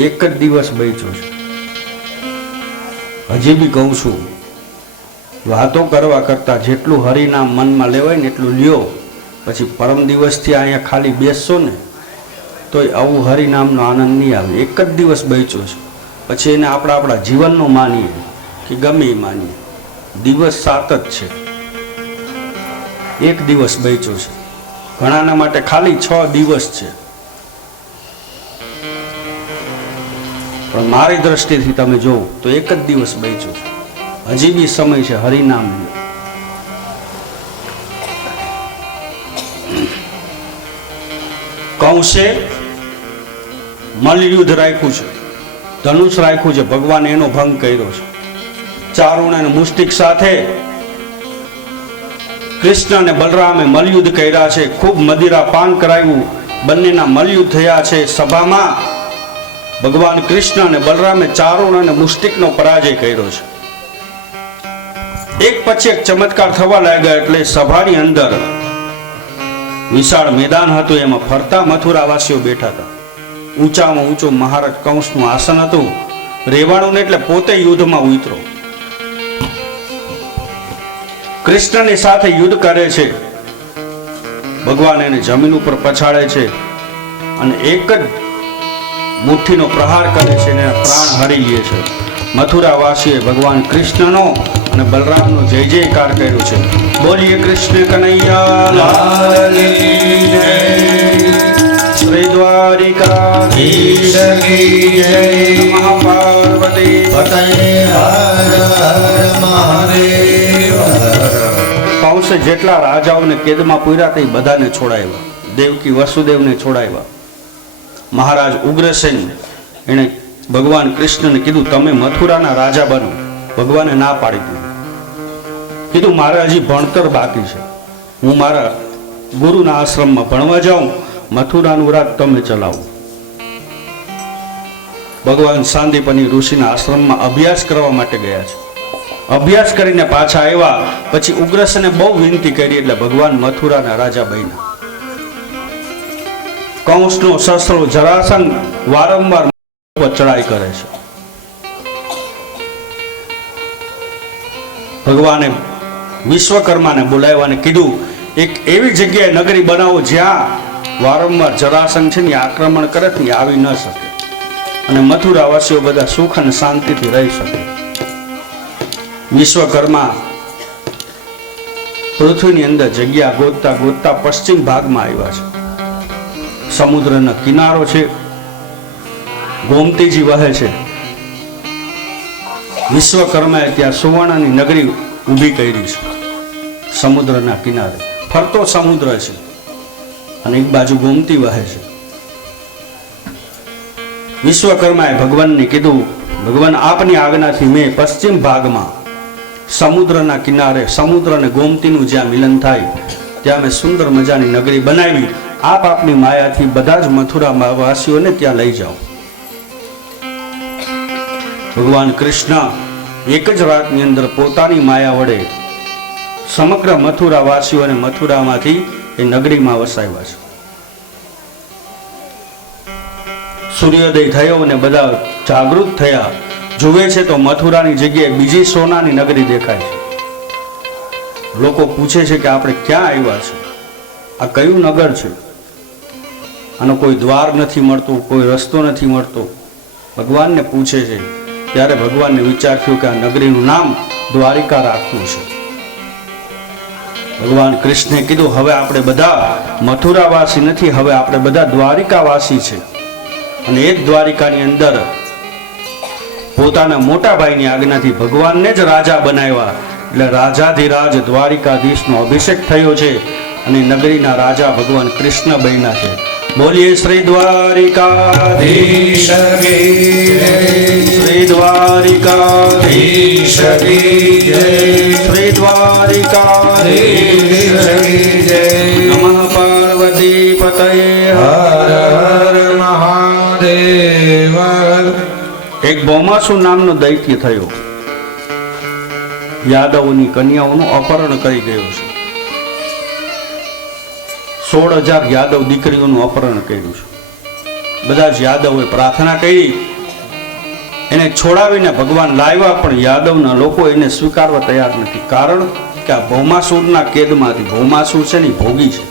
એક જ દિવસ બચ્યો છે. હજી બી કહું છું વાતો કરવા કરતાં જેટલું હરિનામ મનમાં લેવાય ને એટલું લ્યો. પછી પરમ દિવસથી અહીંયા ખાલી બેસશો ને તોય આવું હરિનામનો આનંદ નહીં આવે. એક જ દિવસ બચ્યો છે, પછી એને આપણા જીવનનો માનીએ કે ગમે એ માનીએ, દિવસ 7 જ છે. એક દિવસ બચ્યો છે, ઘણાના માટે ખાલી 6 દિવસ છે. પણ મારી દ્રષ્ટિથી તમે જોવો તો એક જ દિવસ બચ્યો છે. હજી બી સમય છે, હરિનામ લ્યો. કંસે મલયુદ્ધ રાખ્યું છે, ધનુષ રાખ્યું છે, ભગવાને એનો ભંગ કર્યો છે. ચારુણ અને મુષ્ટિક સાથે કૃષ્ણ અને બલરામે મલયુદ્ધ કર્યા છે. ખૂબ મદિરા પાન કરાવ્યું, બંનેના મલયુદ્ધ થયા છે. સભામાં ભગવાન કૃષ્ણ અને બલરામે ચારુણ અને મુષ્ટિકનો પરાજય કર્યો છે. એક પછી એક ચમત્કાર થવા લાગ્યા એટલે સભાની અંદર વિશાળ મેદાન હતું, એમાં ફરતા મથુરાવાસીઓ બેઠા હતા. ઊંચામાં ઊંચું મહારાજ કંસનું આસન હતું. રેવાણું ને એટલે પોતે યુદ્ધમાં ઉતરો, કૃષ્ણની સાથે યુદ્ધ કરે છે. ભગવાન એને જમીન ઉપર પછાડે છે અને એક જ મુઠ્ઠીનો પ્રહાર કરે છે અને પ્રાણ હરી લે છે. મથુરાવાસીએ ભગવાન કૃષ્ણનો અને બલરામનો જય જયકાર કર્યો છે. બોલીએ કૃષ્ણ કનૈયા લાલ કી જય. શ્રી દ્વારિકાધીશ કી જય. નમઃ પાર્વતી પતય હર હર મહાદેવ હર. કંસે જેટલા રાજાઓને કેદમાં પૂર્યા તે બધાને છોડાવ્યા. દેવકી વસુદેવને છોડાવ્યા. મહારાજ ઉગ્રસેન એણે ભગવાન કૃષ્ણને કીધું તમે મથુરાના રાજા બનો. ભગવાને ના પાડી દીધું. કીધું મારે હજી ભણતર બાકી છે, હું મારા ગુરુના આશ્રમમાં ભણવા જાઉં, મથુરાનું રાજ તમે ચલાવો. ભગવાન સાંદીપની ઋષિના આશ્રમમાં અભ્યાસ કરવા માટે ગયા છે. અભ્યાસ કરીને પાછા આવ્યા પછી ઉગ્રસેને બહુ વિનંતી કરી એટલે ભગવાન મથુરાના રાજા બન્યા. કંસનો શસ્ત્રો જરાસંઘ વારંવાર ચડાઈ કરે છે. ભગવાને વિશ્વકર્માને બોલાવ્યાને કીધું એક એવી જગ્યાએ નગરી બનાવો જ્યાં વારંવાર જરાસંઘ છે ને આક્રમણ કરે ને આવી ન શકે અને મથુરાવાસીઓ બધા સુખ અને શાંતિથી રહી શકે. વિશ્વકર્મા પૃથ્વીની અંદર જગ્યા ગોતતા ગોતતા પશ્ચિમ ભાગમાં આવ્યા છે. સમુદ્રનો કિનારો છે, ગોમતીજી વહે છે. વિશ્વકર્માએ ત્યાં સુવર્ણની નગરી ઊભી કરી છે. સમુદ્રના કિનારે ફરતો સમુદ્ર છે અને એક બાજુ ગોમતી વહે છે. વિશ્વકર્માએ ભગવાનને કીધું ભગવાન આપની આજ્ઞાથી મેં પશ્ચિમ ભાગમાં સમુદ્રના કિનારે સમુદ્ર અને ગોમતીનું જ્યાં મિલન થાય ત્યાં મેં સુંદર મજાની નગરી બનાવી. આપ આપની માયાથી બધા જ મથુરા વાસીઓને ત્યાં લઈ જાઓ. ભગવાન કૃષ્ણ એક જ રાતની અંદર પોતાની માયા વડે સમગ્ર મથુરા વાસીઓને મથુરામાંથી એ નગરીમાં વસાવ્યા છે. સૂર્યોદય થયો અને બધા જાગૃત થયા. જુએ છે તો મથુરાની જગ્યાએ બીજી સોનાની નગરી દેખાય છે. લોકો પૂછે છે કે આપણે ક્યાં આવ્યા છે, આ કયું નગર છે? આનો કોઈ દ્વાર નથી મળતું, કોઈ રસ્તો નથી મળતો. ભગવાનને પૂછે છે ત્યારે ભગવાનને વિચાર થયો કે આ નગરીનું નામ દ્વારિકા રાખવું છે. ભગવાન કૃષ્ણે કીધું હવે આપણે બધા મથુરાવાસી નથી, હવે આપણે બધા દ્વારિકાવાસી છે. અને એ જ દ્વારિકાની અંદર પોતાના મોટા ભાઈની આજ્ઞાથી ભગવાનને જ રાજા બનાવ્યા. એટલે રાજાધિરાજ દ્વારિકાધીશનો અભિષેક થયો છે અને નગરીના રાજા ભગવાન કૃષ્ણ બન્યા છે. બોલીએ શ્રી દ્વારિકાધીશ કી જય. શ્રી દ્વારિકાધીશ કી જય. શ્રી દ્વારિકાધીશ કી જય. નમઃ પાર્વતી પતયે હર હર મહાદેવ. એક ભૌમાસુર નામનો દૈત્ય થયો. યાદવોની કન્યાઓનું અપહરણ કરી ગયો છે. 16,000 યાદવ દીકરીઓનું અપહરણ કર્યું છે. બધા જ યાદવોએ પ્રાર્થના કરી એને છોડાવીને ભગવાન લાવ્યા, પણ યાદવના લોકો એને સ્વીકારવા તૈયાર નથી. કારણ કે આ ભૌમાસુરના કેદમાંથી, ભૌમાસુર છે ને ભોગી છે.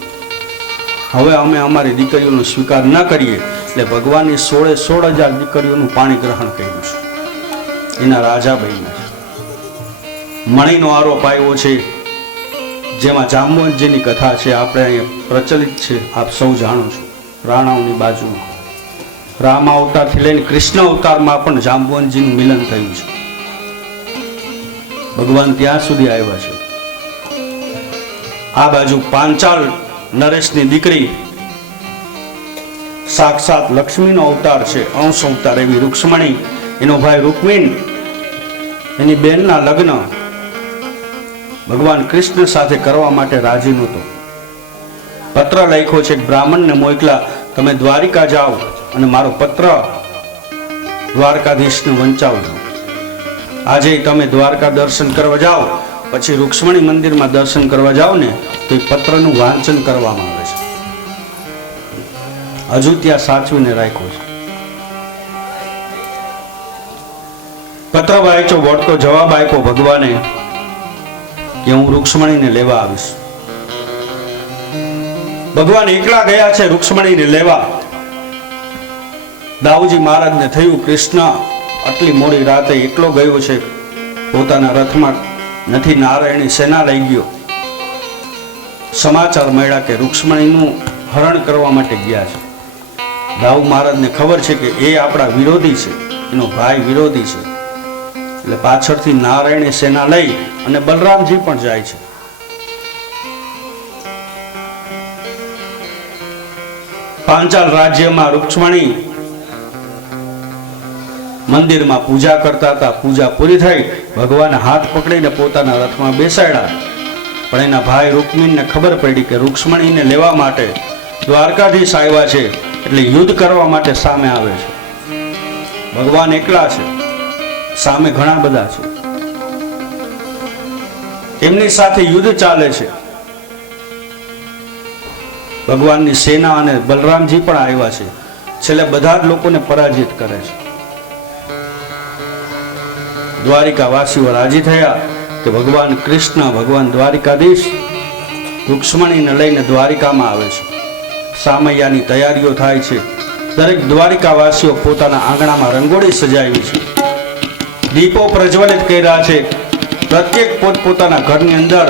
હવે અમે અમારી દીકરીઓનો સ્વીકાર ન કરીએ એટલે ભગવાનની 16,000 દીકરીઓનું પાણી ગ્રહણ કર્યું છે. એના રાજા બન્યા છે. મણીનો આરોપ આવ્યો છે, જેમાં જાંબુવંતજીની કથા છે, આપણે અહીંયા પ્રચલિત છે, આપ સૌ જાણો છો. રાણાઓની બાજુમાં રામ અવતારથી લઈને કૃષ્ણ અવતારમાં પણ જાંબુવંતજીનું મિલન થયું છે. ભગવાન ત્યાં સુધી આવ્યા છે. આ બાજુ પાંચાલ નરેશની દીકરી સાક્ષાત લક્ષ્મીનો અવતાર છે, અંશ અવતાર એવી રૂક્ષ્મણી, એનો ભાઈ રૂકમિન, એની બેનના લગ્ન ભગવાન કૃષ્ણ સાથે કરવા માટે રાજી નહોતો. પત્ર લખ્યો છે, બ્રાહ્મણને મોકલા, તમે દ્વારિકા જાઓ અને મારો પત્ર દ્વારકાધીશને વંચાવજો. આજે તમે દ્વારકા દર્શન કરવા જાઓ, પછી રૂક્ષ્મણી મંદિરમાં દર્શન કરવા જાઓ ને તો એ પત્રનું વાંચન કરવામાં આવે છે. હજુ ત્યાં સાચવીને રાખ્યો છે. પત્ર વાંચો, વળતો જવાબ આપ્યો ભગવાને કે હું રૂક્ષ્મણીને લેવા આવીશ. ભગવાન એકલા ગયા છે રૂક્ષ્મણીને લેવા. દાઉજી મહારાજને થયું કૃષ્ણ આટલી મોડી રાતે એકલો ગયો છે, પોતાના રથમાં નથી, નારાયણી સેના લઈ ગયો. સમાચાર મળ્યા કે રૂક્ષ્મણીનું હરણ કરવા માટે ગયા છે. દાઉ મહારાજને ખબર છે કે એ આપણા વિરોધી છે, એનો ભાઈ વિરોધી છે, એટલે પાછળથી નારાયણી સેના લઈ અને બલરામજી પણ જાય છે. પાંચાલ રાજ્યમાં રૂક્ષ્મણી મંદિરમાં પૂજા કરતા હતા. પૂજા પૂરી થઈ, ભગવાન હાથ પકડીને પોતાના રથમાં બેસાડ્યા. પણ એના ભાઈ રૂકમિનને ખબર પડી કે રૂક્ષ્મણીને લેવા માટે દ્વારકાધીશ આવ્યા છે, એટલે યુદ્ધ કરવા માટે સામે આવે છે. ભગવાન એકલા છે, સામે ઘણા બધા છે, એમની સાથે યુદ્ધ ચાલે છે. ભગવાનની સેના અને બલરામજી પણ આવ્યા છે. છેલ્લે બધા જ લોકોને પરાજિત કરે છે. દ્વારિકા વાસીઓ રાજી થયા કે ભગવાન કૃષ્ણ, ભગવાન દ્વારિકાધીશ રૂક્ષ્મણીને લઈને દ્વારિકામાં આવે છે. સામૈયાની તૈયારીઓ થાય છે. દરેક દ્વારિકાવાસીઓ પોતાના આંગણામાં રંગોળી સજાવી છે, દીપો પ્રજ્વલિત કર્યા છે. પ્રત્યેક પોતપોતાના ઘરની અંદર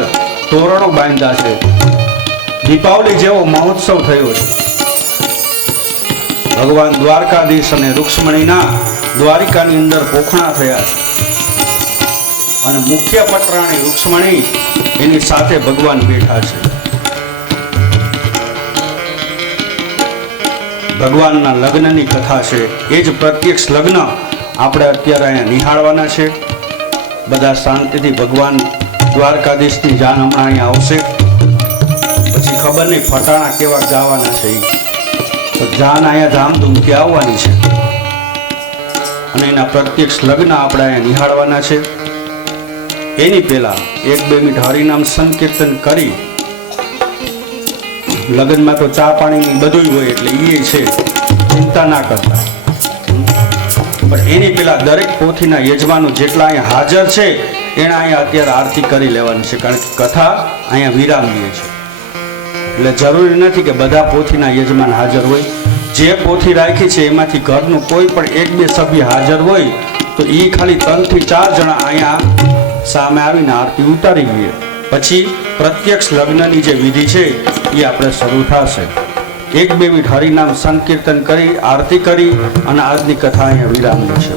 તોરણો બાંધ્યા છે. દીપાવલી જેવો મહોત્સવ થયો છે. ભગવાન દ્વારકાધીશ અને રૂક્ષ્મણીના દ્વારિકાની અંદર પોખણા થયા છે. અને મુખ્ય પટરાણી રૂક્ષ્મણી એની સાથે ભગવાન બેઠા છે. ભગવાનના લગ્નની કથા છે. એ જ પ્રત્યક્ષ લગ્ન આપણે અત્યારે અહીંયા નિહાળવાના છે. બધા શાંતિથી, ભગવાન દ્વારકાધીશની જાન હમણાં અહીંયા આવશે, પછી ખબર નહીં ફટાણા કેવા ગાવાના છે. તો જાન અહીંયા ધામધૂમથી આવવાની છે અને એના પ્રત્યક્ષ લગ્ન આપણે અહીંયા નિહાળવાના છે. એની પહેલા 1-2 મિનિટ હરિનામ સંકીર્તન કરી, લગ્નમાં તો ચા પાણીની બધું હોય એટલે એ છે, ચિંતા ના કરતા. પણ એની પહેલા દરેક પોથીના યજમાનો જેટલા અહીંયા હાજર છે એને અહીંયા અત્યારે આરતી કરી લેવાની છે, કારણ કે કથા અહીંયા વિરામ લે છે. એટલે જરૂરી નથી કે બધા પોથીના યજમાન હાજર હોય. જે પોથી રાખી છે એમાંથી ઘરનું કોઈ પણ 1-2 સભ્ય હાજર હોય તો એ ખાલી 3 થી 4 જણા અહીંયા સામે આવીને આરતી ઉતારી ગઈએ. પછી પ્રત્યક્ષ લગ્નની જે વિધિ છે એ આપણે શરૂ થશે. 1-2 મિનિટ હરિનામ સંકીર્તન કરી, આરતી કરી અને આજની કથા અહીંયા વિરામ લે છે.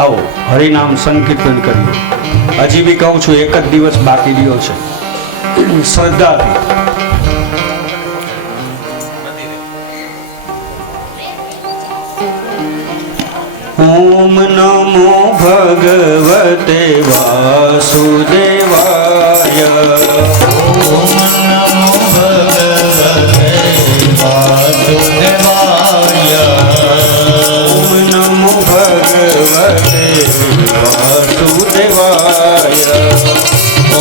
આવો હરિનામ સંકીર્તન કરીએ. હજી બી કહું છું, એક જ દિવસ બાકી રહ્યો છે. શ્રદ્ધાથી ઓમ નમો ભગવતે વાસુદેવાય. ઓમ નમો ભગવતે વાસુદેવાય. ઓમ નમો ભગવતે વાસુદેવાય.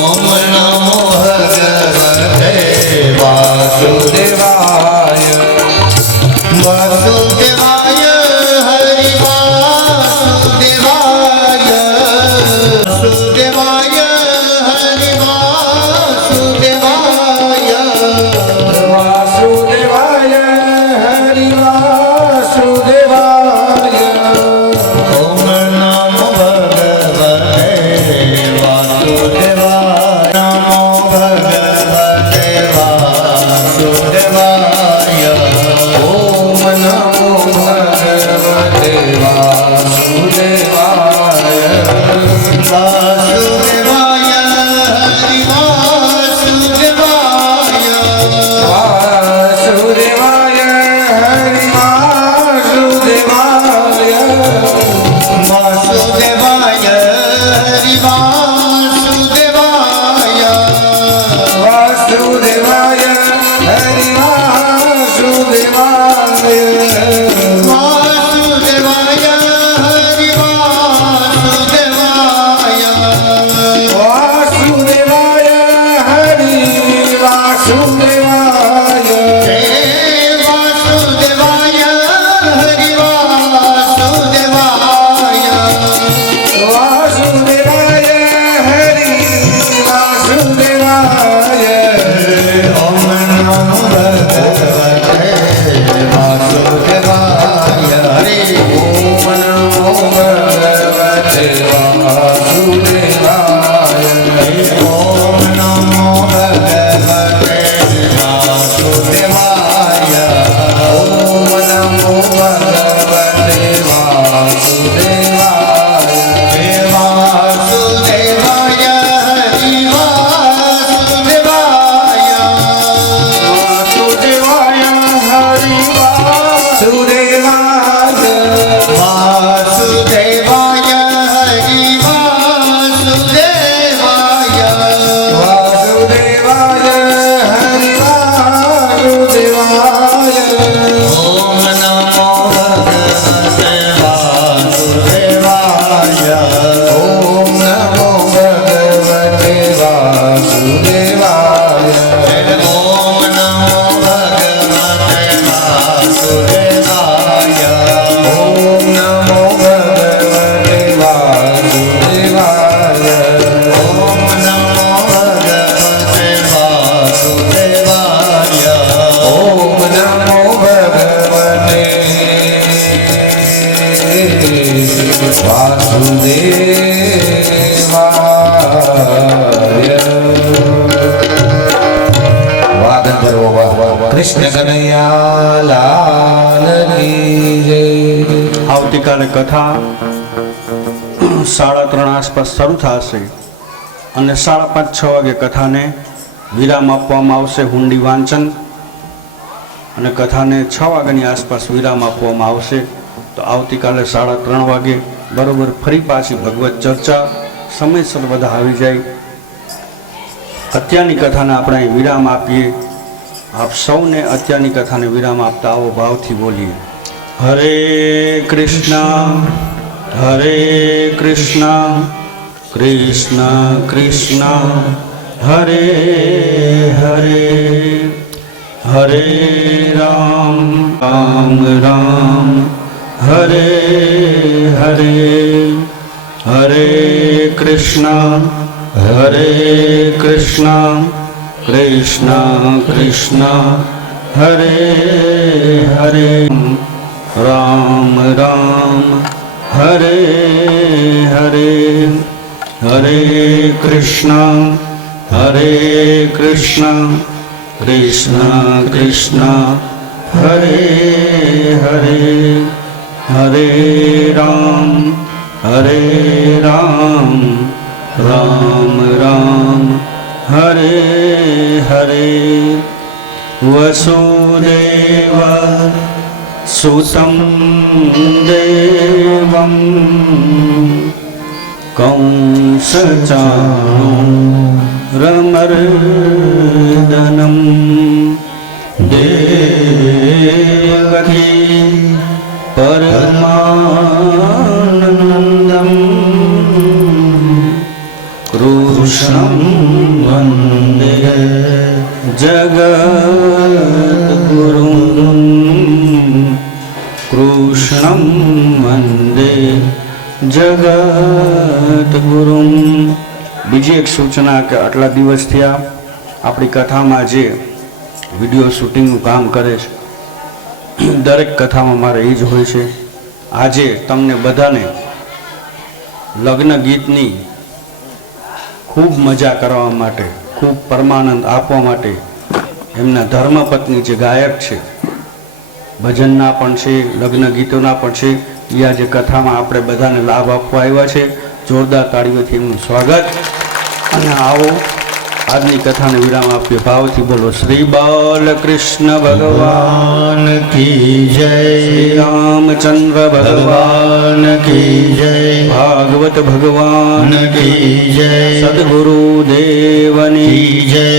ઓમ નમો ભગવતે વાસુદેવાય. વાસુદેવાય હરિ વાસુદેવાય. કૃષ્ણ કનૈયા લાલ કી જય. આવતીકાલે કથા 3:30 આસપાસ શરૂ થશે અને 5:30-6 વાગે કથાને વિરામ આપવામાં આવશે. હુંડી વાંચન અને કથાને 6 વાગ્યાની આસપાસ વિરામ આપવામાં આવશે. તો આવતીકાલે 3:30 વાગે બરોબર ફરી પાછી ભગવત ચર્ચા. સમયસર બધા આવી જાય. અત્યારની કથાને આપણે અહીં વિરામ આપીએ. આપ સૌને અત્યારની કથાને વિરામ આપતા આવો ભાવથી બોલીએ. હરે કૃષ્ણ હરે કૃષ્ણ કૃષ્ણ કૃષ્ણ હરે હરે હરે રામ રામ રામ હરે હરે હરે કૃષ્ણ હરે કૃષ્ણ કૃષ્ણ કૃષ્ણ હરે હરે રામ રામ હરે હરે હરે કૃષ્ણ હરે કૃષ્ણ કૃષ્ણ કૃષ્ણ હરે હરે હરે રામ રામ રામ હરે હરે વસુદેવ સુતં દેવં કંસચાણૂરમર્દનમ દેવકી પરમાનંદમ કૃષ્ણં વંદે જગદ્ગુરું કૃષ્ણં વંદે જગદ્ગુરું. બીજી એક સૂચના કે આટલા દિવસ થયા આપણી કથામાં જે વિડીયો શૂટિંગનું કામ કરે છે દરેક કથામાં મારે એ જ હોય છે. આજે તમને બધાને લગ્ન ગીતની ખૂબ મજા કરવા માટે, ખૂબ પરમાનંદ આપવા માટે એમના ધર્મપત્ની જે ગાયક છે, ભજનના પણ છે, લગ્ન ગીતોના પણ છે, એ આજે કથામાં આપણે બધાને લાભ આપવા આવ્યા છે. જોરદાર તાળીઓથી એમનું સ્વાગત. અને આવો આજની કથાને વિરામ આપીએ. ભાવથી બોલો શ્રી બાલકૃષ્ણ ભગવાન કી જય. શ્રી રામચંદ્ર ભગવાન કી જય. ભાગવત ભગવાન કી જય. સદગુરુ દેવની કી જય.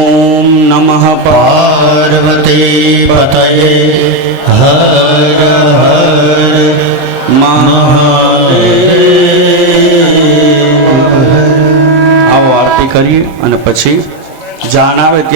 ઓમ નમઃ પાર્વતી પતયે હર હર મહાદેવ. આવો આરતી કરીએ અને પછી જાન આવે ત્યાં